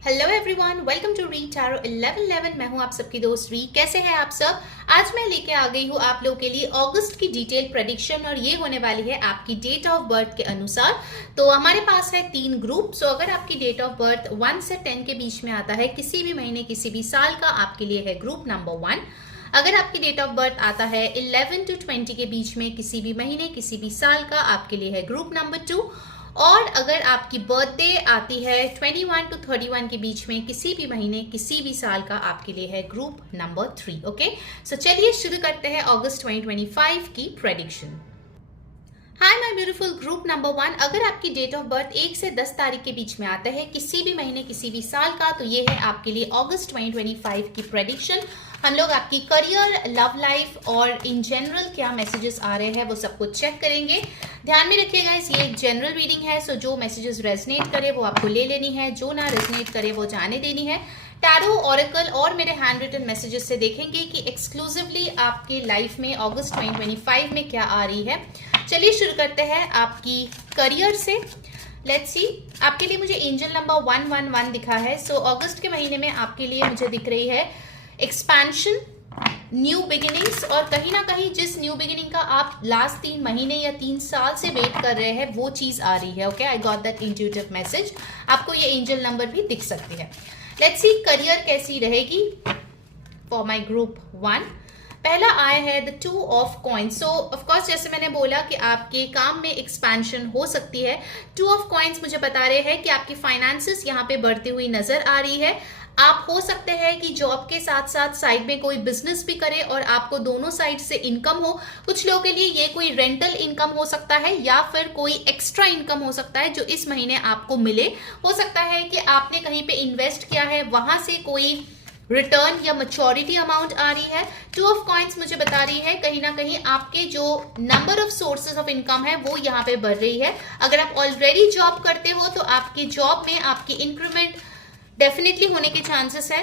Hello everyone, welcome to read tarot 1111। मैं हूं आप सबकी दोस्त री। कैसे हैं आप सब? आज मैं लेके आ गई हूं आप लोगों के लिए अगस्त की डिटेल प्रेडिक्शन और ये होने वाली है आपकी डेट ऑफ बर्थ के अनुसार। तो हमारे पास है 3 ग्रुप। सो अगर आपकी डेट ऑफ बर्थ 1 से 10 के बीच में आता है, किसी भी महीने किसी भी साल का, आपके लिए है ग्रुप नंबर 1। अगर आपकी डेट ऑफ बर्थ आता है 11 to 20 के बीच में किसी भी महीने किसी भी साल का, आपके लिए है ग्रुप नंबर 2। और अगर आपकी बर्थडे आती है 21 to 31 के बीच में किसी भी महीने किसी भी साल का, आपके लिए है ग्रुप नंबर 3। ओके, सो चलिए शुरू करते हैं अगस्त 2025 की prediction. Hi my beautiful group number 1। अगर आपकी डेट ऑफ बर्थ 1 से 10 तारीख के बीच में आता है, किसी भी महीने किसी भी साल का, तो ये है आपके लिए अगस्त 2025 की प्रेडिक्शन। हम लोग आपकी करियर, लव लाइफ और इन जनरल क्या मैसेजेस आ रहे हैं वो सब कुछ चेक करेंगे। ध्यान में रखिएगा, ये एक जनरल रीडिंग है, सो जो मैसेजेस रेजनेट करे वो आपको ले लेनी है, जो ना रेजनेट करे वो जाने देनी है। टैरो, ऑरेकल और मेरे हैंड रिटन मैसेजेस से देखेंगे कि एक्सक्लूसिवली आपके लाइफ में अगस्त 2025 में क्या आ रही है। चलिए शुरू करते हैं आपकी करियर से। लेट्स सी, आपके लिए मुझे एंजल नंबर 111 दिखा है। सो अगस्त के महीने में आपके लिए मुझे दिख रही है एक्सपेंशन, न्यू बिगिनिंग्स, और कहीं ना कहीं जिस न्यू बिगिनिंग का आप लास्ट 3 महीने या 3 साल से वेट कर रहे हैं वो चीज आ रही है। Okay, I got that intuitive message. आपको ये एंजल नंबर भी दिख सकती है। लेट्स सी करियर कैसी रहेगी फॉर माय ग्रुप 1। पहला आया है the 2 of coins. So of course जैसे मैंने बोला कि आपके काम में एक्सपेंशन हो सकती है। 2 ऑफ कॉइन्स मुझे बता रहे हैं कि आपकी फाइनेंसेस यहाँ पे बढ़ती हुई नजर आ रही है। आप हो सकते हैं कि जॉब के साथ साथ साइड में कोई बिजनेस भी करे और आपको दोनों साइड से इनकम हो। कुछ लोगों के लिए ये कोई रेंटल इनकम हो सकता है या फिर कोई एक्स्ट्रा इनकम हो सकता है जो इस महीने आपको मिले। हो सकता है कि आपने कहीं पे इन्वेस्ट किया है, वहां से कोई रिटर्न या मैच्योरिटी अमाउंट आ रही है। 2 ऑफ कॉइन्स मुझे बता रही है कहीं ना कहीं आपके जो number of sources of income है वो यहाँ पे बढ़ रही है। अगर आप ऑलरेडी जॉब करते हो तो आपकी जॉब में आपकी इंक्रीमेंट डेफिनेटली होने के चांसेस है।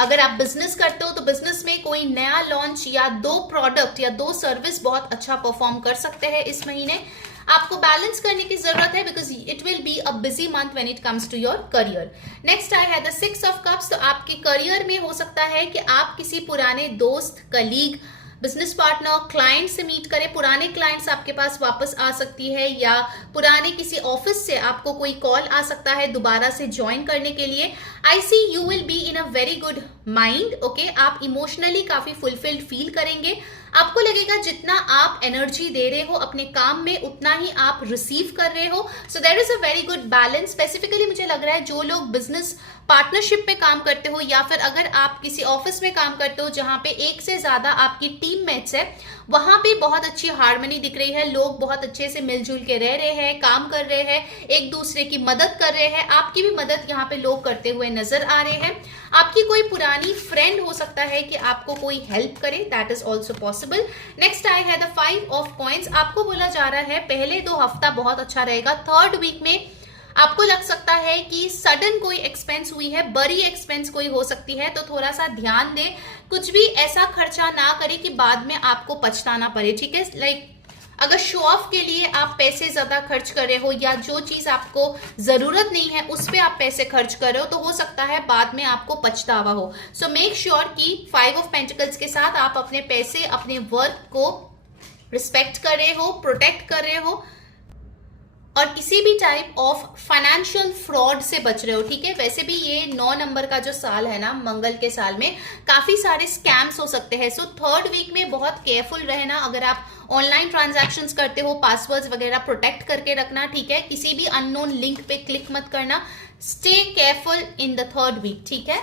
अगर आप बिजनेस करते हो तो बिजनेस में कोई नया लॉन्च या 2 प्रोडक्ट या 2 सर्विस बहुत अच्छा परफॉर्म कर सकते हैं इस महीने। आपको बैलेंस करने की जरूरत है because it will be a busy month when it comes to your career. Next आई है द 6 ऑफ कप्स। तो आपके करियर में हो सकता है कि आप किसी पुराने दोस्त, कलीग, बिजनेस पार्टनर, क्लाइंट से मीट करें। पुराने क्लाइंट्स आपके पास वापस आ सकती है या पुराने किसी ऑफिस से आपको कोई कॉल आ सकता है दोबारा से ज्वाइन करने के लिए। I see you will be in a very good mind. Okay, आप इमोशनली काफी फुलफिल्ड फील करेंगे। आपको लगेगा जितना आप एनर्जी दे रहे हो अपने काम में उतना ही आप रिसीव कर रहे हो। So there is a very good balance. Specifically मुझे लग रहा है जो लोग बिजनेस पार्टनरशिप में काम करते हो या फिर अगर आप किसी ऑफिस में काम करते हो जहां पे एक से ज्यादा आपकी टीममेट्स है, वहां पे बहुत अच्छी हार्मनी दिख रही है। लोग बहुत अच्छे से मिलजुल के रह रहे हैं, काम कर रहे हैं, एक दूसरे की मदद कर रहे हैं। आपकी भी मदद यहाँ पे लोग करते हुए नजर आ रहे हैं। आपकी कोई पुरानी फ्रेंड हो सकता है कि आपको कोई हेल्प करे, that is also possible. Next आई है द 5 ऑफ कॉइन्स। आपको बोला जा रहा है पहले 2 हफ्ता बहुत अच्छा रहेगा। 3rd वीक में आपको लग सकता है कि सडन कोई एक्सपेंस हुई है, बड़ी एक्सपेंस कोई हो सकती है, तो थोड़ा सा ध्यान दें। कुछ भी ऐसा खर्चा ना करें कि बाद में आपको पछताना पड़े। ठीक है, लाइक अगर शो ऑफ के लिए आप पैसे ज्यादा खर्च कर रहे हो या जो चीज आपको जरूरत नहीं है उस पर आप पैसे खर्च कर रहे हो तो हो सकता है बाद में आपको पछतावा हो। सो मेक श्योर कि 5 ऑफ पेंटिकल्स के साथ आप अपने पैसे, अपने वर्क को रिस्पेक्ट कर रहे हो, प्रोटेक्ट कर रहे हो और किसी भी टाइप ऑफ फाइनेंशियल फ्रॉड से बच रहे हो। ठीक है, वैसे भी ये 9 नंबर का जो साल है ना, मंगल के साल में काफी सारे स्कैम्स हो सकते हैं। सो 3rd वीक में बहुत केयरफुल रहना। अगर आप ऑनलाइन ट्रांजैक्शंस करते हो, पासवर्ड्स वगैरह प्रोटेक्ट करके रखना। ठीक है, किसी भी अननोन लिंक पे क्लिक मत करना। Stay careful in the 3rd week. ठीक है,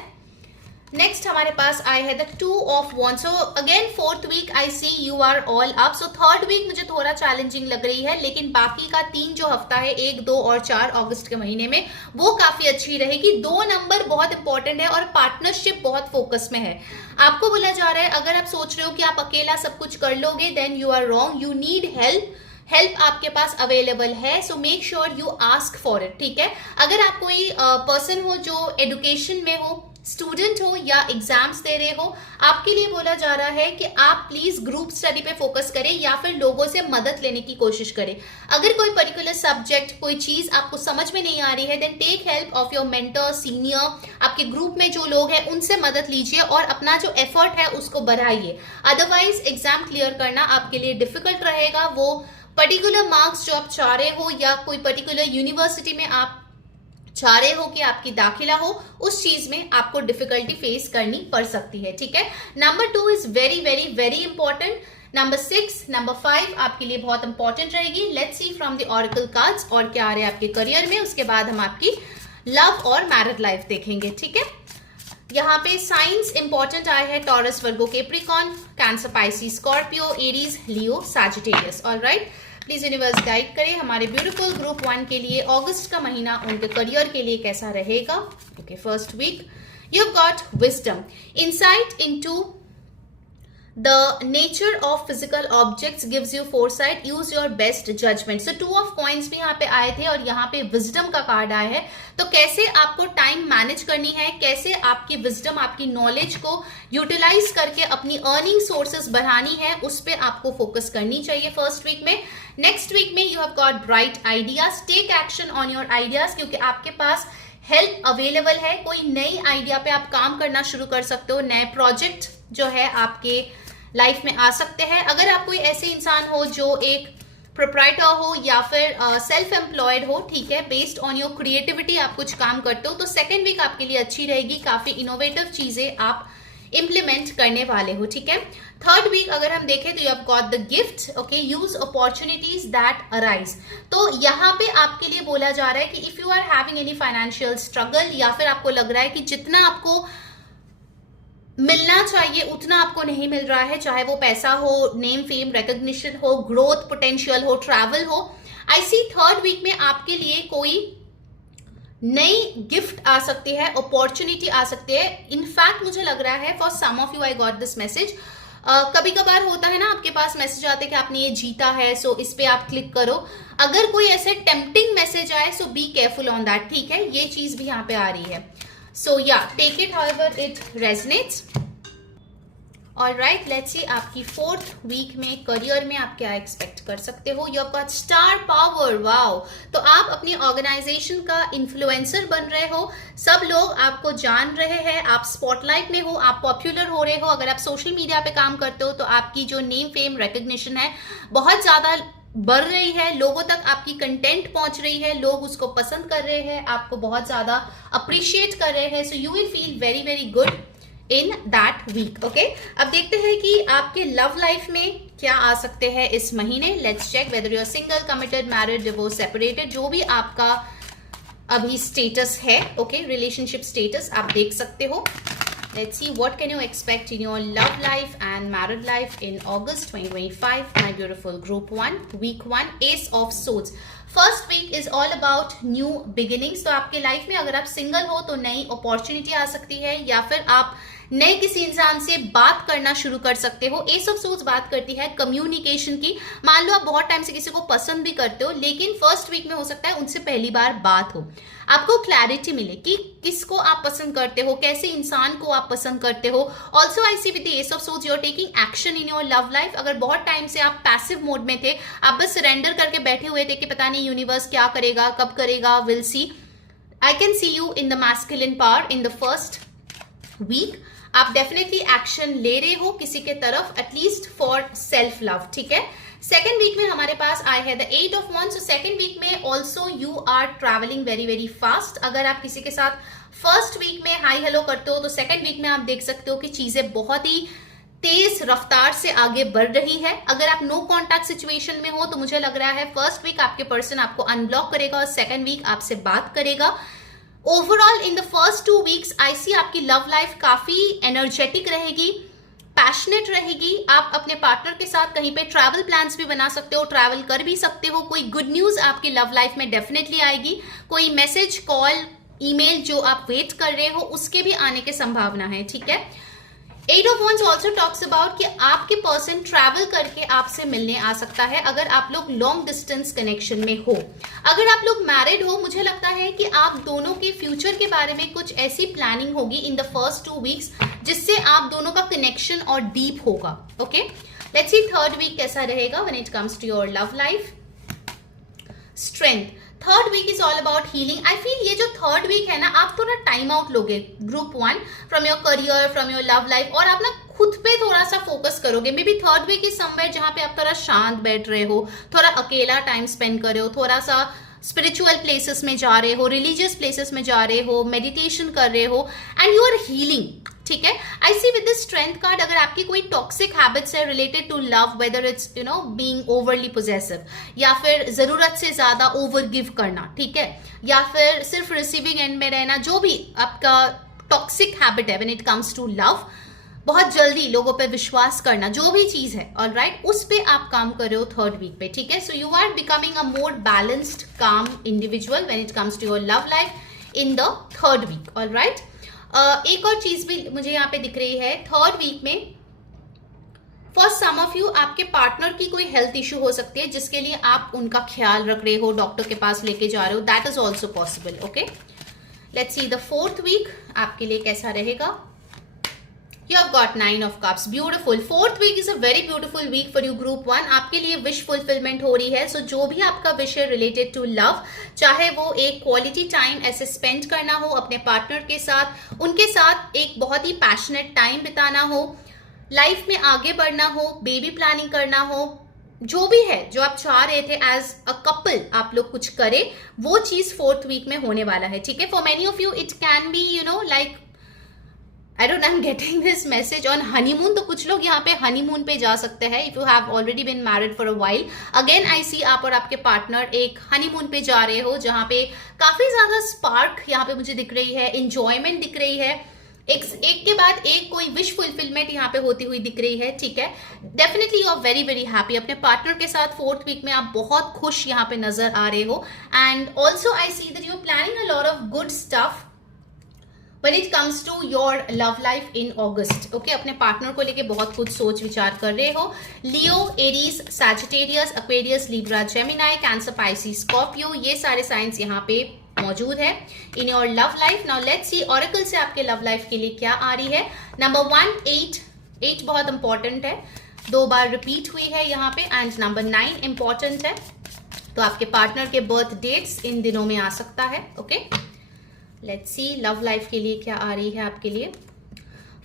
नेक्स्ट हमारे पास आए है the 2 of wands. So again 4th week I see you are all up. So 3rd week मुझे थोड़ा चैलेंजिंग लग रही है, लेकिन बाकी का 3 जो हफ्ता है 1, 2 और 4 अगस्त के महीने में वो काफी अच्छी रहेगी। 2 नंबर बहुत इंपॉर्टेंट है और पार्टनरशिप बहुत फोकस में है। आपको बोला जा रहा है अगर आप सोच रहे हो कि आप अकेला सब कुछ कर लोगे then you are wrong. You need help आपके पास अवेलेबल है। So make sure you ask for it. ठीक है, अगर आप कोई पर्सन हो जो एजुकेशन में हो स्टूडेंट हो या एग्जाम्स दे रहे हो, आपके लिए बोला जा रहा है कि आप प्लीज ग्रुप स्टडी पे फोकस करें या फिर लोगों से मदद लेने की कोशिश करें। अगर कोई पर्टिकुलर सब्जेक्ट, कोई चीज आपको समझ में नहीं आ रही है, then take help of your mentor, senior, आपके ग्रुप में जो लोग हैं उनसे मदद लीजिए और अपना जो एफर्ट है उसको बढ़ाइए। अदरवाइज एग्जाम क्लियर करना आपके लिए डिफिकल्ट रहेगा। वो पर्टिकुलर मार्क्स जो आप चाह रहे हो या कोई पर्टिकुलर यूनिवर्सिटी में आप चाह रहे हो कि आपकी दाखिला हो, उस चीज में आपको डिफिकल्टी फेस करनी पड़ सकती है। ठीक है, number 2 is very very very important. Number 6, number 5 आपके लिए बहुत इंपॉर्टेंट रहेगी। Let's see from the oracle cards और क्या आ रहा है आपके करियर में। उसके बाद हम आपकी लव और मैरिड लाइफ देखेंगे। ठीक है, यहाँ पे साइंस इंपॉर्टेंट आए हैं, taurus, Virgo, Capricorn, cancer, Pisces, Scorpio, Aries, Leo, Sagittarius. Alright, please universe guide करें हमारे ब्यूटीफुल ग्रुप 1 के लिए अगस्त का महीना उनके करियर के लिए कैसा रहेगा। Okay, first week you got wisdom, insight into the nature of physical objects gives you foresight, use your best judgment। so 2 of coins भी यहाँ पे आए थे और यहाँ पे wisdom का कार्ड आया है। तो कैसे आपको टाइम मैनेज करनी है, कैसे आपकी विजडम, आपकी नॉलेज को यूटिलाइज करके अपनी अर्निंग सोर्सेस बढ़ानी है, उस पर आपको फोकस करनी चाहिए फर्स्ट वीक में। नेक्स्ट वीक में you have got bright ideas, take action on your ideas, क्योंकि आपके पास हेल्प अवेलेबल है। कोई नई आइडिया पे आप काम करना शुरू कर सकते हो, नए प्रोजेक्ट जो है आपके लाइफ में आ सकते हैं। अगर आप कोई ऐसे इंसान हो जो एक प्रोप्राइटर हो या फिर सेल्फ एम्प्लॉयड हो, ठीक है, बेस्ड ऑन योर क्रिएटिविटी आप कुछ काम करते हो, तो सेकेंड वीक आपके लिए अच्छी रहेगी। काफी इनोवेटिव चीजें आप इंप्लीमेंट करने वाले हो। ठीक है, थर्ड वीक अगर हम देखें तो you have got the gift. Okay, use opportunities that arise. तो यहाँ पे आपके लिए बोला जा रहा है कि if you are having any financial struggle या फिर आपको लग रहा है कि जितना आपको मिलना चाहिए उतना आपको नहीं मिल रहा है, चाहे वो पैसा हो, नेम, फेम, रिकॉग्निशन हो, ग्रोथ पोटेंशियल हो, ट्रैवल हो, आई सी थर्ड वीक में आपके लिए कोई नई गिफ्ट आ सकती है, अपॉर्चुनिटी आ सकती है। इनफैक्ट मुझे लग रहा है for some of you I got this message, कभी कभार होता है ना आपके पास मैसेज आते हैं कि आपने ये जीता है, सो इस पे आप क्लिक करो। अगर कोई ऐसे टेम्पटिंग मैसेज आए सो बी केयरफुल ऑन दैट। ठीक है, ये चीज भी यहाँ पे आ रही है। So yeah, take it however it resonates. Alright, let's see आपकी फोर्थ वीक में करियर में आप क्या एक्सपेक्ट कर सकते हो। You have got star power, wow. तो आप अपनी ऑर्गेनाइजेशन का इन्फ्लुएंसर बन रहे हो, सब लोग आपको जान रहे हैं, आप स्पॉटलाइट में हो, आप पॉपुलर हो रहे हो। अगर आप सोशल मीडिया पे काम करते हो तो आपकी जो नेम, फेम, रिकॉग्निशन है बहुत ज्यादा बढ़ रही है, लोगों तक आपकी कंटेंट पहुंच रही है, लोग उसको पसंद कर रहे हैं, आपको बहुत ज्यादा अप्रिशिएट कर रहे हैं। So you will feel very very good in that week. Okay, अब देखते हैं कि आपके लव लाइफ में क्या आ सकते हैं इस महीने। Let's check whether you are single, committed, married, divorce, separated, जो भी आपका अभी स्टेटस है। ओके, रिलेशनशिप स्टेटस आप देख सकते हो। Let's see what can you expect in your love life and married life in August 2025, my beautiful group 1, week 1, Ace of Swords. First week is all about new beginnings. तो आपके life में अगर आप single हो तो नई opportunity आ सकती है या फिर आप नए किसी इंसान से बात करना शुरू कर सकते हो। एस ऑफ सोर्ड्स बात करती है कम्युनिकेशन की। मान लो आप बहुत टाइम से किसी को पसंद भी करते हो, लेकिन फर्स्ट वीक में हो सकता है उनसे पहली बार बात हो, आपको क्लैरिटी मिले कि किसको आप पसंद करते हो, कैसे इंसान को आप पसंद करते हो। Also I see with the ace of swords you are taking action in your love life. अगर बहुत टाइम से आप पैसिव मोड में थे, आप बस सरेंडर करके बैठे हुए थे कि पता नहीं यूनिवर्स क्या करेगा, कब करेगा, will see, I can see you in the masculine power in the first week. आप डेफिनेटली एक्शन ले रहे हो किसी के तरफ, एटलीस्ट फॉर सेल्फ लव। ठीक है, सेकेंड वीक में हमारे पास आए हैं the 8 of Wands। So second week में also you are travelling very very fast. अगर आप किसी के साथ फर्स्ट वीक में हाई हेलो करते हो तो सेकेंड वीक में आप देख सकते हो कि चीजें बहुत ही तेज रफ्तार से आगे बढ़ रही है। अगर आप नो कॉन्टैक्ट सिचुएशन में हो तो मुझे लग रहा है फर्स्ट वीक आपके पर्सन आपको अनब्लॉक करेगा और सेकेंड वीक आपसे बात करेगा। Overall in the first 2 weeks I see आपकी लव लाइफ काफी एनर्जेटिक रहेगी, पैशनेट रहेगी। आप अपने पार्टनर के साथ कहीं पे ट्रैवल प्लान्स भी बना सकते हो, ट्रैवल कर भी सकते हो। कोई गुड न्यूज आपकी लव लाइफ में डेफिनेटली आएगी। कोई मैसेज, कॉल, ईमेल जो आप वेट कर रहे हो उसके भी आने की संभावना है। ठीक है, eight of wands also talks about कि आपके पर्सन ट्रैवल करके आपसे मिलने आ सकता है अगर आप लोग लॉन्ग डिस्टेंस कनेक्शन में हो। अगर आप लोग मैरिड हो, मुझे लगता है कि आप दोनों के फ्यूचर के बारे में कुछ ऐसी प्लानिंग होगी इन द फर्स्ट 2 वीक्स जिससे आप दोनों का कनेक्शन और डीप होगा। Okay, let's see third week कैसा रहेगा when it comes to your love life. Strength, third week is all about healing. I feel ये जो थर्ड वीक है ना, आप थोड़ा टाइम आउट लोगे group 1 from your career, from your love life, और आप ना खुद पे थोड़ा सा फोकस करोगे। Maybe third week is somewhere जहां पे आप थोड़ा शांत बैठ रहे हो, थोड़ा अकेला टाइम स्पेंड कर रहे हो, थोड़ा सा स्पिरिचुअल प्लेसेस में जा रहे हो, रिलीजियस प्लेसेस में जा रहे हो, मेडिटेशन कर रहे हो एंड यू आर हीलिंग। ठीक है, I see with this strength card, अगर आपकी कोई टॉक्सिक हैबिट्स है related to love, whether it's you know being overly possessive, या फिर जरूरत से ज्यादा ओवर गिव करना, ठीक है, या फिर सिर्फ रिसीविंग एंड में रहना, जो भी आपका टॉक्सिक हैबिट है when it comes to love, बहुत जल्दी लोगों पे विश्वास करना, जो भी चीज है, ऑलराइट, उस पे आप काम कर रहे हो थर्ड वीक पे। ठीक है, so you are becoming a more balanced calm individual when it comes to your love life in the third week. Alright, एक और चीज भी मुझे यहाँ पे दिख रही है थर्ड वीक में, फॉर सम ऑफ यू आपके पार्टनर की कोई हेल्थ इशू हो सकती है जिसके लिए आप उनका ख्याल रख रहे हो, डॉक्टर के पास लेके जा रहे हो, that is also possible. Okay, let's see the fourth week आपके लिए कैसा रहेगा। You have got 9 of cups, beautiful. Fourth week is a very beautiful week for you group 1. आपके लिए विश फुलफिलमेंट हो रही है। सो जो भी आपका विश है रिलेटेड टू लव, चाहे वो एक क्वालिटी टाइम ऐसे स्पेंड करना हो अपने पार्टनर के साथ, उनके साथ एक बहुत ही पैशनेट टाइम बिताना हो, लाइफ में आगे बढ़ना हो, बेबी प्लानिंग करना हो, जो भी है जो आप चाह रहे थे एज अ कपल आप लोग कुछ करें, वो चीज फोर्थ वीक में होने वाला है। ठीक है, for many of you it can be you know like I don't I am getting this message on honeymoon, तो कुछ लोग यहाँ पे हनीमून पे जा सकते हैं if you have already been married for a while. Again I see आप और आपके पार्टनर एक हनीमून पे जा रहे हो जहाँ पे काफी ज्यादा स्पार्क यहाँ पे मुझे दिख रही है, इंजॉयमेंट दिख रही है, एक के बाद एक कोई विश फुलफिलमेंट यहाँ पे होती हुई दिख रही है। ठीक है, definitely you are very very happy अपने पार्टनर के साथ। फोर्थ वीक में आप बहुत खुश यहाँ पे नजर आ रहे हो and also I see that you are planning a lot of good stuff when it comes to your love life in August. Okay, अपने पार्टनर को लेके बहुत कुछ सोच विचार कर रहे हो। Leo, Aries, Sagittarius, Aquarius, Libra, Gemini, Cancer, Pisces, Scorpio, ये सारे साइंस यहाँ पे मौजूद है in your love life. Now let's see Oracle से आपके लव लाइफ के लिए क्या आ रही है। नंबर 1 8 बहुत इंपॉर्टेंट है, 2 बार रिपीट हुई है यहाँ पे, एंड नंबर 9 इंपॉर्टेंट है, तो आपके पार्टनर के बर्थ डेट्स इन दिनों में आ सकता है। Okay, let's see love life के लिए क्या आ रही है आपके लिए।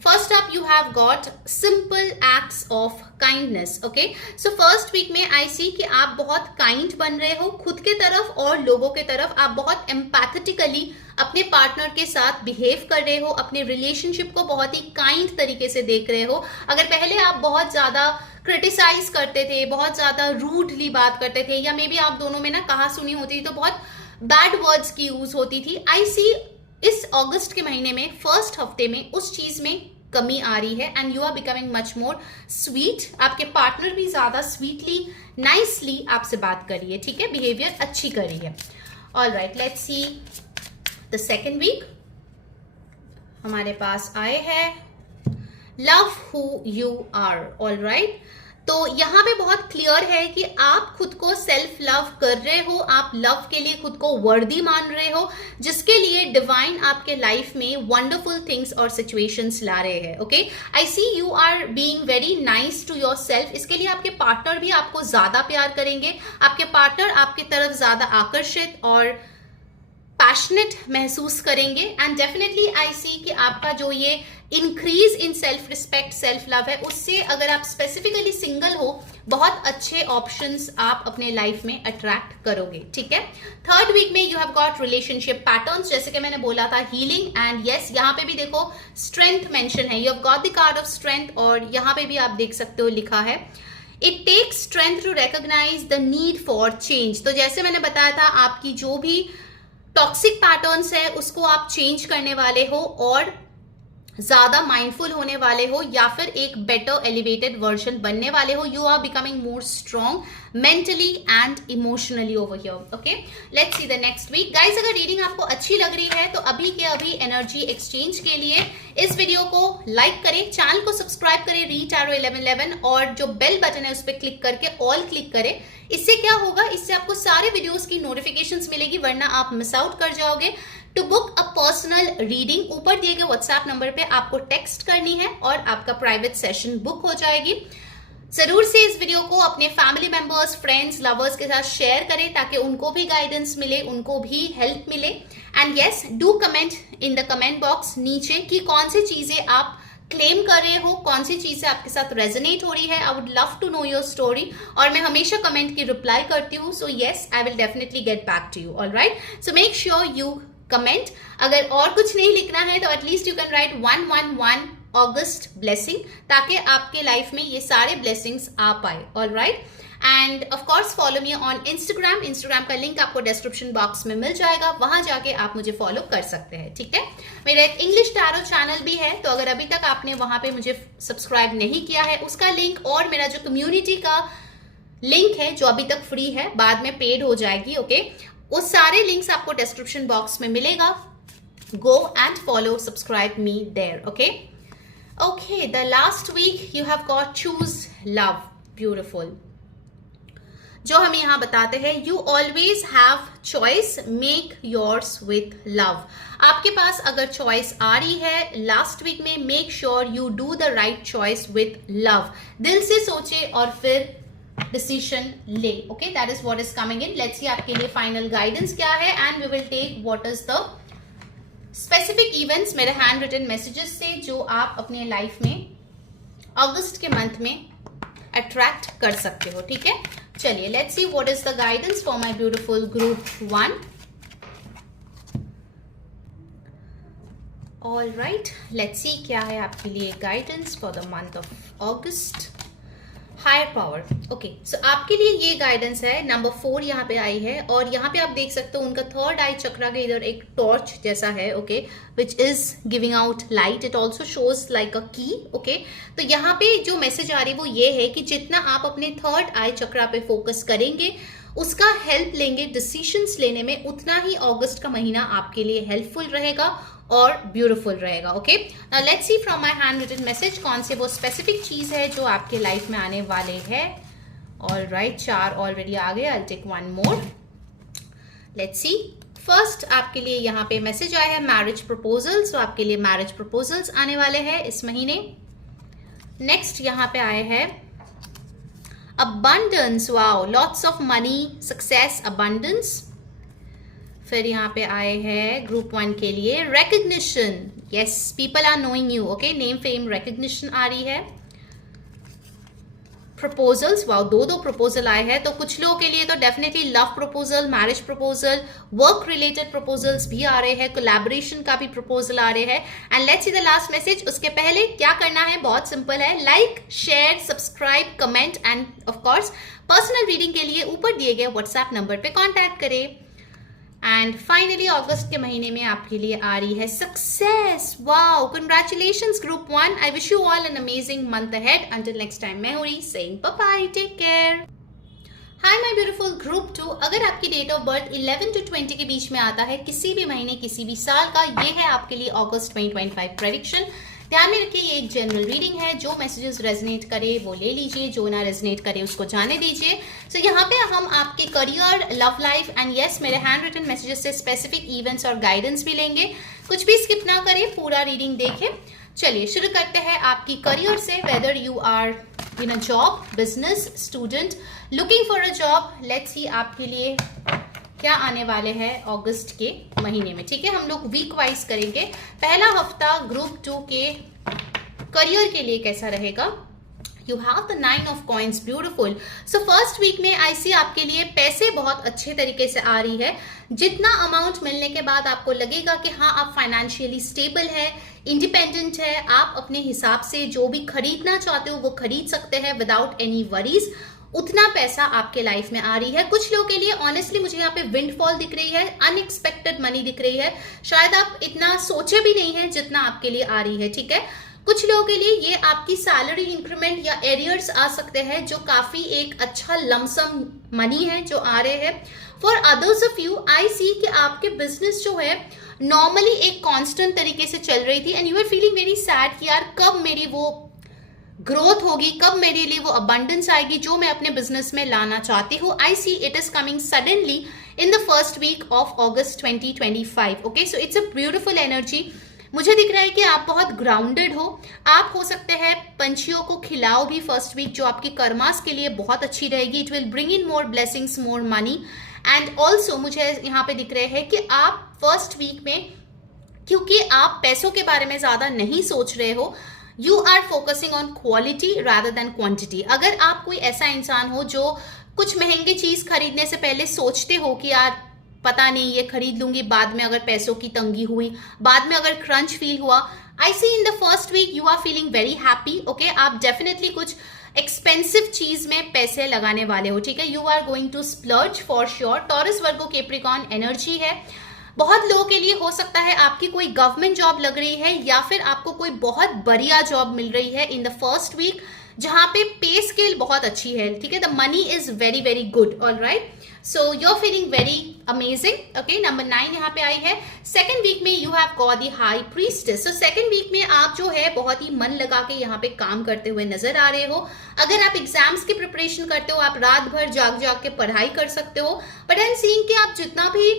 First up you have got simple acts of kindness. Okay, so first week में आई सी कि आप बहुत काइंड बन रहे हो खुद के तरफ और लोगों के तरफ। आप बहुत एम्पैथेटिकली अपने पार्टनर के साथ बिहेव कर रहे हो, अपने रिलेशनशिप को बहुत ही काइंड तरीके से देख रहे हो। अगर पहले आप बहुत ज्यादा क्रिटिसाइज करते थे, बहुत ज्यादा रूडली बात करते थे, या मे बी आप दोनों में ना कहा सुनी होती थी तो बहुत बैड वर्ड्स की यूज होती थी, आई सी इस अगस्त के महीने में फर्स्ट हफ्ते में उस चीज में कमी आ रही है and you are becoming much more sweet. आपके पार्टनर भी ज्यादा स्वीटली नाइसली आपसे बात कर रही है। ठीक है, बिहेवियर अच्छी कर रही है। Alright, let's see the second week हमारे पास आए हैं love who you are. Alright, तो यहाँ पे बहुत क्लियर है कि आप खुद को सेल्फ लव कर रहे हो, आप लव के लिए खुद को वर्दी मान रहे हो, जिसके लिए डिवाइन आपके लाइफ में वंडरफुल थिंग्स और सिचुएशंस ला रहे हैं। Okay, I see you are being very nice to yourself. इसके लिए आपके पार्टनर भी आपको ज्यादा प्यार करेंगे, आपके पार्टनर आपकी तरफ ज्यादा आकर्षित और पैशनेट महसूस करेंगे एंड डेफिनेटली आई सी कि आपका जो ये increase in self respect, self love है, उससे अगर आप स्पेसिफिकली सिंगल हो, बहुत अच्छे ऑप्शंस आप अपने लाइफ में अट्रैक्ट करोगे। ठीक है, थर्ड वीक में you have got relationship patterns, जैसे कि मैंने बोला था हीलिंग एंड यस, यहाँ पे भी देखो स्ट्रेंथ मेंशन है, you have got the card of strength, और यहाँ पे भी आप देख सकते हो लिखा है it takes strength to recognize the need for change. तो जैसे मैंने बताया था, आपकी जो भी टॉक्सिक पैटर्न्स है उसको आप चेंज करने वाले हो और ज्यादा माइंडफुल होने वाले हो या फिर एक बेटर एलिवेटेड वर्जन बनने वाले हो. You are becoming more strong mentally and emotionally over here. Okay, let's see the next week. Guys, अगर रीडिंग आपको अच्छी लग रही है तो अभी के अभी एनर्जी एक्सचेंज के लिए इस वीडियो को लाइक करें, चैनल को सब्सक्राइब करें रीड टैरो 1111, और जो बेल बटन है उस पर क्लिक करके ऑल क्लिक करें. इससे क्या होगा, इससे आपको सारे वीडियोस की नोटिफिकेशंस मिलेगी, वरना आप मिस आउट कर जाओगे. To book a personal reading, ऊपर दिए गए व्हाट्सएप नंबर पे आपको टेक्स्ट करनी है और आपका प्राइवेट सेशन बुक हो जाएगी. जरूर से इस वीडियो को अपने फैमिली मेंबर्स, फ्रेंड्स, लवर्स के साथ शेयर करें ताकि उनको भी गाइडेंस मिले, उनको भी हेल्प मिले. And yes, do comment in the comment box नीचे कि कौन सी चीजें आप क्लेम कर रहे हो, कौन सी चीजें आपके साथ रेजोनेट हो रही है. I would love to know your story, और मैं हमेशा कमेंट की रिप्लाई करती हूँ. So yes, I will definitely get back to you. Alright, so make sure you comment. अगर और कुछ नहीं लिखना है तो at least you can write 111 August blessing, ताकि आपके लाइफ में ये सारे ब्लेसिंग्स आ पाए. Alright, and of course follow me on Instagram. Instagram का लिंक आपको डिस्क्रिप्शन बॉक्स में मिल जाएगा, वहां जाके आप मुझे फॉलो कर सकते हैं. ठीक है, मेरा एक इंग्लिश टैरो चैनल भी है, तो अगर अभी तक आपने वहां पे मुझे सब्सक्राइब नहीं किया है, उसका लिंक और मेरा जो कम्युनिटी का लिंक है जो अभी तक फ्री है, बाद में पेड हो जाएगी. ओके, वो सारे लिंक्स आपको डिस्क्रिप्शन बॉक्स में मिलेगा. Go and follow, subscribe me there. Okay okay, the last week you have got choose love. Beautiful. जो हमें यहां बताते हैं, you always have choice, make yours with love. आपके पास अगर चॉइस आ रही है लास्ट वीक में, make sure you do the right choice with love. दिल से सोचे और फिर डिसीजन ले. Okay, that is what is coming in. Let's see आपके लिए फाइनल गाइडेंस क्या है, and we will take what is the specific events मेरे हैंड रिटन मैसेजेस से जो आप अपने लाइफ में अगस्त के मंथ में अट्रैक्ट कर सकते हो. ठीक है, चलिए let's see what is the guidance for my beautiful group 1. All right, let's see क्या है आपके लिए guidance for the month of August. Higher power. Okay, so आपके लिए ये गाइडेंस है. नंबर 4 यहाँ पे आई है, और यहाँ पे आप देख सकते हो उनका थर्ड आई चक्रा के इधर एक टॉर्च जैसा है. Okay, which is giving out light. It also shows like अ की. ओके, तो यहाँ पे जो मैसेज आ रही है वो ये है कि जितना आप अपने थर्ड आई चक्रा पे फोकस करेंगे, उसका हेल्प लेंगे डिसीजंस लेने में, उतना ही अगस्त का महीना आपके लिए हेल्पफुल रहेगा और ब्यूटीफुल रहेगा. Okay, let's see from my handwritten message कौन से वो स्पेसिफिक चीज है जो आपके लाइफ में आने वाले हैं. ऑल राइट, 4 ऑलरेडी आ गए. I will take 1 more. Let's see. First आपके लिए यहाँ पे मैसेज आया है मैरिज प्रपोजल्स. तो आपके लिए मैरिज प्रपोजल्स आने वाले हैं इस महीने. नेक्स्ट यहाँ पे आए हैं abundance. Wow, lots of money, success, abundance. फिर यहाँ पे आए हैं ग्रुप 1 के लिए recognition. yes, people are knowing you. okay, name fame recognition आ रही है. प्रपोजल्स, वाओ, 2 प्रपोजल आए हैं. तो कुछ लोगों के लिए तो definitely love proposal, marriage proposal, work related proposals भी आ रहे हैं, कोलैबोरेशन का भी प्रपोजल आ रहे हैं. And let's see the last message. उसके पहले क्या करना है, बहुत सिंपल है. Like, share, subscribe, comment, and of course personal reading के लिए ऊपर दिए गए व्हाट्सएप नंबर पे कॉन्टैक्ट करें. एंड फाइनली अगस्त के महीने में आपके लिए आ रही है success. Wow, congratulations group 1. I wish you all an amazing month ahead. Until next time, मैं हूं saying bye bye, take care. Hi my beautiful group 2. अगर आपकी डेट ऑफ बर्थ 11 to 20 के बीच में आता है, किसी भी महीने, किसी भी साल का, ये है आपके लिए अगस्त 2025 प्रेडिक्शन. ध्यान में रखिए, ये एक जनरल रीडिंग है. जो मैसेजेस रेजनेट करे वो ले लीजिए, जो ना रेजनेट करे उसको जाने दीजिए. सो यहाँ पे हम आपके career, love life and yes मेरे हैंड रिटन मैसेजेस से स्पेसिफिक इवेंट्स और गाइडेंस भी लेंगे. कुछ भी स्किप ना करें, पूरा रीडिंग देखें. चलिए शुरू करते हैं आपकी करियर से. Whether you are in a job, business, student, looking for a job, let's see आपके लिए क्या आने वाले हैं अगस्त के महीने में. ठीक है, हम लोग वीक वाइज करेंगे. पहला हफ्ता ग्रुप 2 के करियर के लिए कैसा रहेगा. You have the 9 of coins. Beautiful. So first week में आई सी आपके लिए पैसे बहुत अच्छे तरीके से आ रही है. जितना अमाउंट मिलने के बाद आपको लगेगा कि हाँ आप फाइनेंशियली स्टेबल है, इंडिपेंडेंट है, आप अपने हिसाब से जो भी खरीदना चाहते हो वो खरीद सकते हैं विदाउट एनी वरीज, उतना पैसा आपके लाइफ में आ रही है। कुछ लोगों के लिए ऑनेस्टली मुझे यहाँ पे विंडफॉल दिख रही है, अनएक्सपेक्टेड मनी दिख रही है, शायद आप इतना सोचे भी नहीं है जितना आपके लिए आ रही है, ठीक है। कुछ लोगों के लिए ये आपकी सैलरी इंक्रीमेंट या एरियर्स आ सकते हैं, जो काफी एक अच्छा लमसम मनी है जो आ रहे हैं। फॉर अदर्स ऑफ यू आई सी कि आपके बिजनेस जो है नॉर्मली एक कांस्टेंट तरीके से चल रही थी and you are feeling very sad कि यार कब मेरी वो ग्रोथ होगी, कब मेरे लिए वो अबंडेंस आएगी जो मैं अपने बिजनेस में लाना चाहती हूँ। I see it is coming suddenly in the first week of August 2025। Okay, so it's a beautiful energy. मुझे दिख रहा है कि आप बहुत ग्राउंडेड हो। आप हो सकते हैं पंछियों को खिलाओ भी फर्स्ट वीक, जो आपकी कर्मास के लिए बहुत अच्छी रहेगी। It will bring in more blessings, more money. And also मुझे यहाँ पे दिख रहे हैं कि आप फर्स्ट वीक में, क्योंकि आप पैसों के बारे में ज्यादा नहीं सोच रहे हो, you are focusing on quality rather than quantity. अगर आप कोई ऐसा इंसान हो जो कुछ महंगी चीज खरीदने से पहले सोचते हो कि यार पता नहीं ये खरीद लूंगी, बाद में अगर पैसों की तंगी हुई, बाद में अगर क्रंच फील हुआ, I see in the first week you are feeling very happy. Okay, आप डेफिनेटली कुछ एक्सपेंसिव चीज में पैसे लगाने वाले हो, ठीक है। You are going to splurge for sure. Taurus Virgo Capricorn energy है। बहुत लोगों के लिए हो सकता है आपकी कोई गवर्नमेंट जॉब लग रही है या फिर आपको कोई बहुत बढ़िया जॉब मिल रही है इन द फर्स्ट वीक, जहां पे पे स्केल बहुत अच्छी है, ठीक है। The money is very very good, all right. So you are feeling very amazing. Okay, number 9 यहाँ पे आई है। सेकेंड वीक में you have got the high priestess. So second week में आप जो है बहुत ही मन लगा के यहाँ पे काम करते हुए नजर आ रहे हो। अगर आप एग्जाम्स की प्रिपरेशन करते हो, आप रात भर जाग जाग के पढ़ाई कर सकते हो। बट आई एम सीइंग कि आप जितना भी